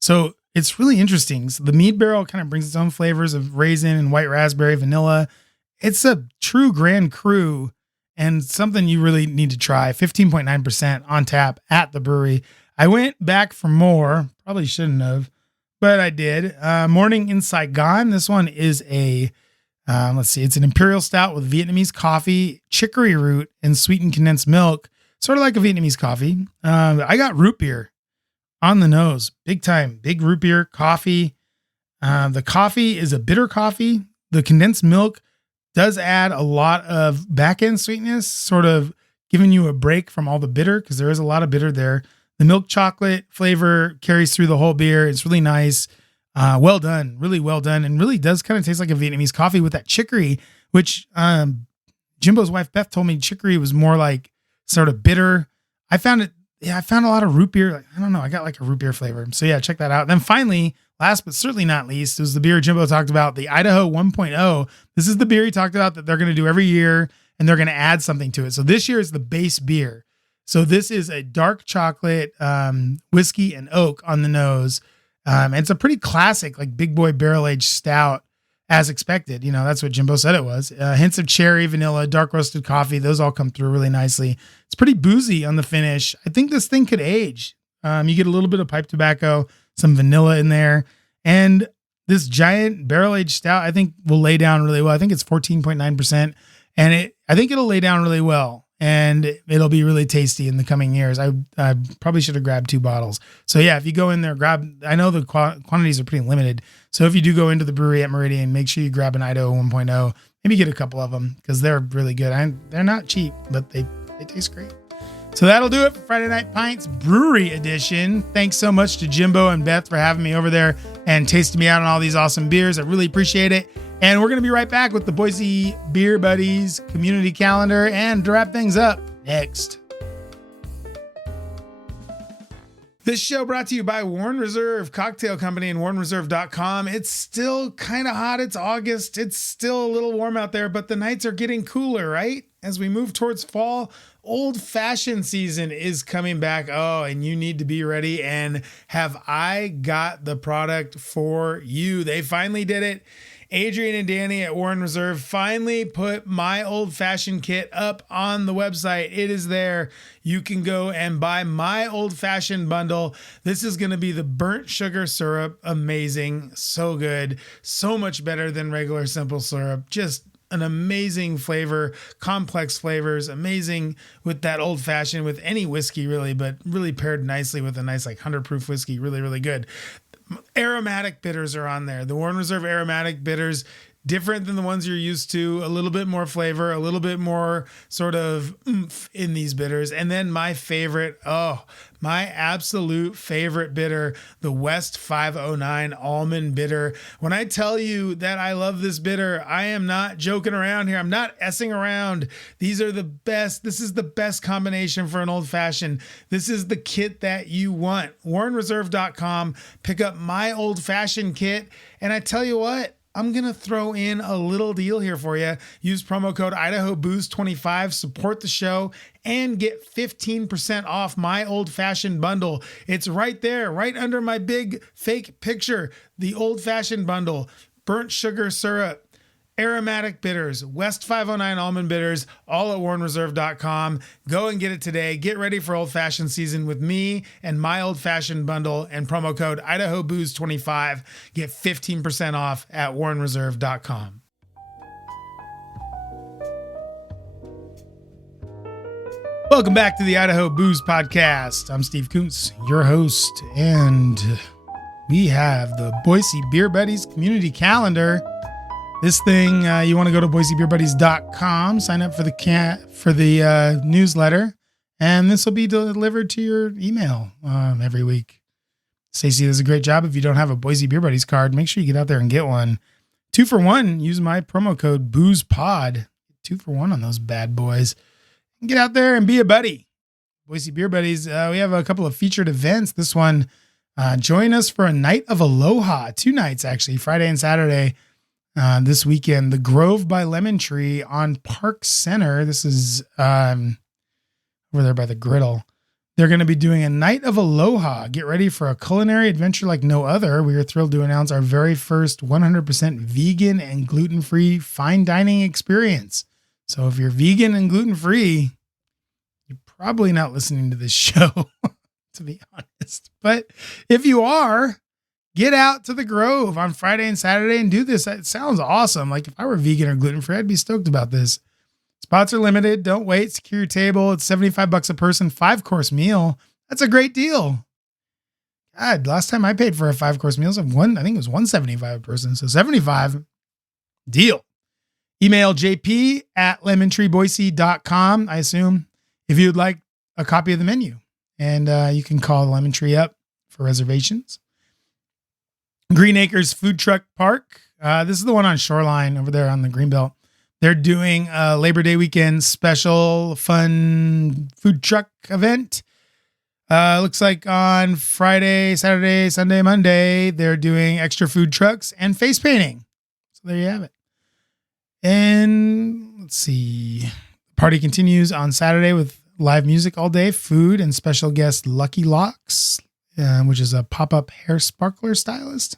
So it's really interesting. So the mead barrel kind of brings its own flavors of raisin and white raspberry, vanilla. It's a true Grand Cru and something you really need to try. 15.9% on tap at the brewery. I went back for more. Probably shouldn't have, but I did. Morning in Saigon. This one is a, let's see, it's an imperial stout with Vietnamese coffee, chicory root, and sweetened condensed milk. Sort of like a Vietnamese coffee. I got root beer on the nose. Big time. Big root beer coffee. The coffee is a bitter coffee. The condensed milk does add a lot of back end sweetness, sort of giving you a break from all the bitter, because there is a lot of bitter there. The milk chocolate flavor carries through the whole beer. It's really nice. Well done. Really well done. And really does kind of taste like a Vietnamese coffee with that chicory, which Jimbo's wife, Beth, told me chicory was more like sort of bitter. I found a lot of root beer. Like, I don't know. I got like a root beer flavor. So yeah, check that out. Then finally, last but certainly not least, is the beer Jimbo talked about, the Idaho 1.0. This is the beer he talked about that they're going to do every year, and they're going to add something to it. So this year is the base beer. So this is a dark chocolate whiskey and oak on the nose. And it's a pretty classic, like big boy barrel aged stout, as expected. You know, that's what Jimbo said it was. Hints of cherry, vanilla, dark roasted coffee. Those all come through really nicely. It's pretty boozy on the finish. I think this thing could age. You get a little bit of pipe tobacco, some vanilla in there. And this giant barrel aged stout, I think, will lay down really well. I think it's 14.9%. And I think it'll lay down really well. And it'll be really tasty in the coming years. I probably should have grabbed 2 bottles. So yeah, if you go in there, I know the quantities are pretty limited. So if you do go into the brewery at Meridian, make sure you grab an Idaho 1.0. Maybe get a couple of them, because they're really good. They're not cheap, but they taste great. So that'll do it for Friday Night Pints Brewery Edition. Thanks so much to Jimbo and Beth for having me over there and tasting me out on all these awesome beers. I really appreciate it. And we're going to be right back with the Boise Beer Buddies community calendar and to wrap things up next. This show brought to you by Warren Reserve Cocktail Company and WarrenReserve.com. It's still kind of hot. It's August. It's still a little warm out there, but the nights are getting cooler, right? As we move towards fall, old-fashioned season is coming back. Oh, and you need to be ready. And have I got the product for you? They finally did it. Adrian and Danny at Warren Reserve finally put my old fashioned kit up on the website. It is there. You can go and buy my old fashioned bundle. This is going to be the burnt sugar syrup. Amazing. So good. So much better than regular simple syrup. Just an amazing flavor, complex flavors, amazing with that old fashioned, with any whiskey really, but really paired nicely with a nice like 100 proof whiskey. Really, really good. Aromatic bitters are on there. The Warren Reserve aromatic bitters, different than the ones you're used to, a little bit more flavor, a little bit more sort of oomph in these bitters. And then my favorite, my absolute favorite bitter, the West 509 almond bitter. When I tell you that I love this bitter, I am not joking around here. I'm not essing around. These are the best. This is the best combination for an old fashioned. This is the kit that you want. WarrenReserve.com. Pick up my old fashioned kit. And I tell you what, I'm going to throw in a little deal here for you. Use promo code IdahoBooze25, support the show, and get 15% off my old-fashioned bundle. It's right there, right under my big fake picture. The old-fashioned bundle, burnt sugar syrup, Aromatic bitters, West 509 almond bitters, all at warrenreserve.com. Go and get it today. Get ready for old fashioned season with me and my old fashioned bundle and promo code Idaho Booze 25. Get 15% off at warrenreserve.com. Welcome back to the Idaho Booze Podcast. I'm Steve Kuntz, your host, and we have the Boise Beer Buddies community calendar. This thing, you want to go to boisebeerbuddies.com, sign up for the newsletter, and this will be delivered to your email every week. Stacey does a great job. If you don't have a Boise Beer Buddies card, make sure you get out there and get one. 2 for 1. Use my promo code BOOZEPOD. 2 for 1 on those bad boys. Get out there and be a buddy. Boise Beer Buddies, we have a couple of featured events. This one, join us for a night of aloha. 2 nights, actually, Friday and Saturday. This weekend, the Grove by Lemon Tree on Park Center. This is over there by the Griddle. They're going to be doing a night of aloha. Get ready for a culinary adventure like no other. We are thrilled to announce our very first 100% vegan and gluten-free fine dining experience. So if you're vegan and gluten-free, you're probably not listening to this show, to be honest. But if you are, get out to the Grove on Friday and Saturday and do this. It sounds awesome. Like if I were vegan or gluten-free, I'd be stoked about this. Spots are limited. Don't wait. Secure your table. It's $75 a person, 5-course meal. That's a great deal. God, last time I paid for a 5-course meal, I think it was $175 a person. So $75, deal. Email jp at lemontreeboise.com, I assume, if you'd like a copy of the menu. And you can call Lemon Tree up for reservations. Green Acres Food Truck Park. This is the one on Shoreline over there on the Greenbelt. They're doing a Labor Day weekend special fun food truck event. Looks like on Friday, Saturday, Sunday, Monday, they're doing extra food trucks and face painting. So there you have it. And let's see. Party continues on Saturday with live music all day, food, and special guest Lucky Locks, which is a pop-up hair sparkler stylist.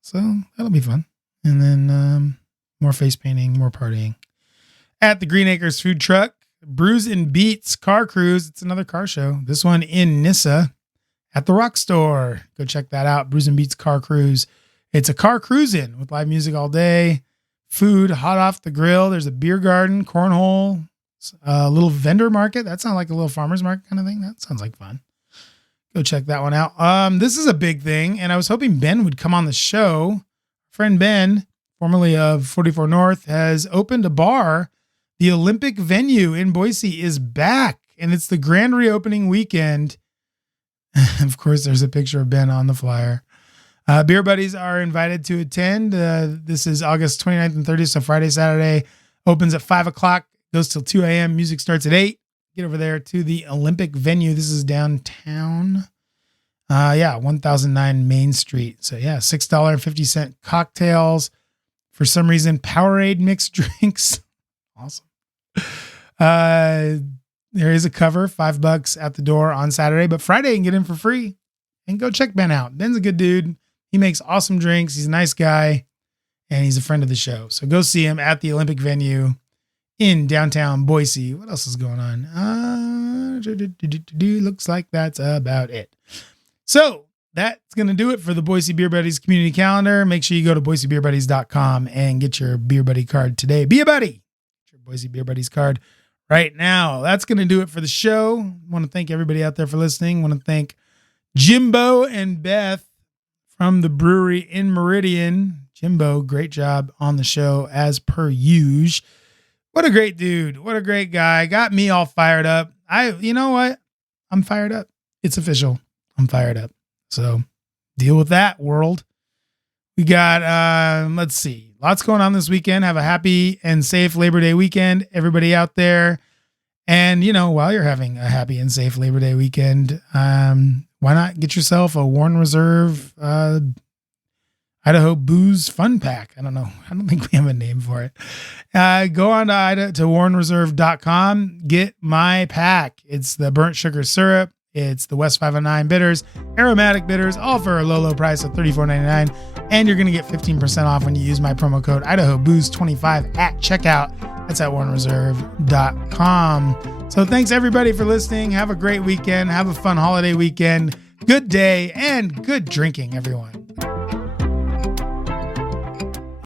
So that'll be fun. And then more face painting, more partying. At the Green Acres Food Truck, Brews and Beats Car Cruise. It's another car show. This one in Nyssa at the Rock Store. Go check that out. Brews and Beats Car Cruise. It's a car cruising with live music all day. Food hot off the grill. There's a beer garden, cornhole, a little vendor market. That sounds like a little farmer's market kind of thing. That sounds like fun. Go check that one out. This is a big thing, and I was hoping Ben would come on the show. Friend Ben, formerly of 44 North, has opened a bar. The Olympic venue in Boise is back, and it's the grand reopening weekend. Of course, there's a picture of Ben on the flyer. Beer Buddies are invited to attend. This is August 29th and 30th, so Friday, Saturday. Opens at 5 o'clock, goes till 2 a.m. Music starts at 8. Get over there to the Olympic venue. This is downtown. 1009 Main Street. So yeah, $6.50 cocktails. For some reason, Powerade mixed drinks. Awesome. There is a cover, $5 at the door on Saturday, but Friday you can get in for free. And go check Ben out. Ben's a good dude. He makes awesome drinks. He's a nice guy, and he's a friend of the show. So go see him at the Olympic venue in downtown Boise. What else is going on? Looks like that's about it. So that's going to do it for the Boise Beer Buddies community calendar. Make sure you go to boisebeerbuddies.com and get your Beer Buddy card today. Be a buddy. Get your Boise Beer Buddies card right now. That's going to do it for the show. I want to thank everybody out there for listening. I want to thank Jimbo and Beth from the Bruery in Meridian. Jimbo, great job on the show as per usual. What a great dude. What a great guy. Got me all fired up. You know what? I'm fired up. It's official. I'm fired up. So deal with that, world. We got, let's see, lots going on this weekend. Have a happy and safe Labor Day weekend, everybody out there. And, while you're having a happy and safe Labor Day weekend, why not get yourself a Warren Reserve Idaho Booze Fun Pack? I don't know. I don't think we have a name for it. Go on to warrenreserve.com. Get my pack. It's the burnt sugar syrup. It's the West 509 bitters, aromatic bitters, all for a low, low price of $34.99. And you're going to get 15% off when you use my promo code IdahoBooze25 at checkout. That's at OneReserve.com. So thanks everybody for listening. Have a great weekend. Have a fun holiday weekend. Good day and good drinking, everyone.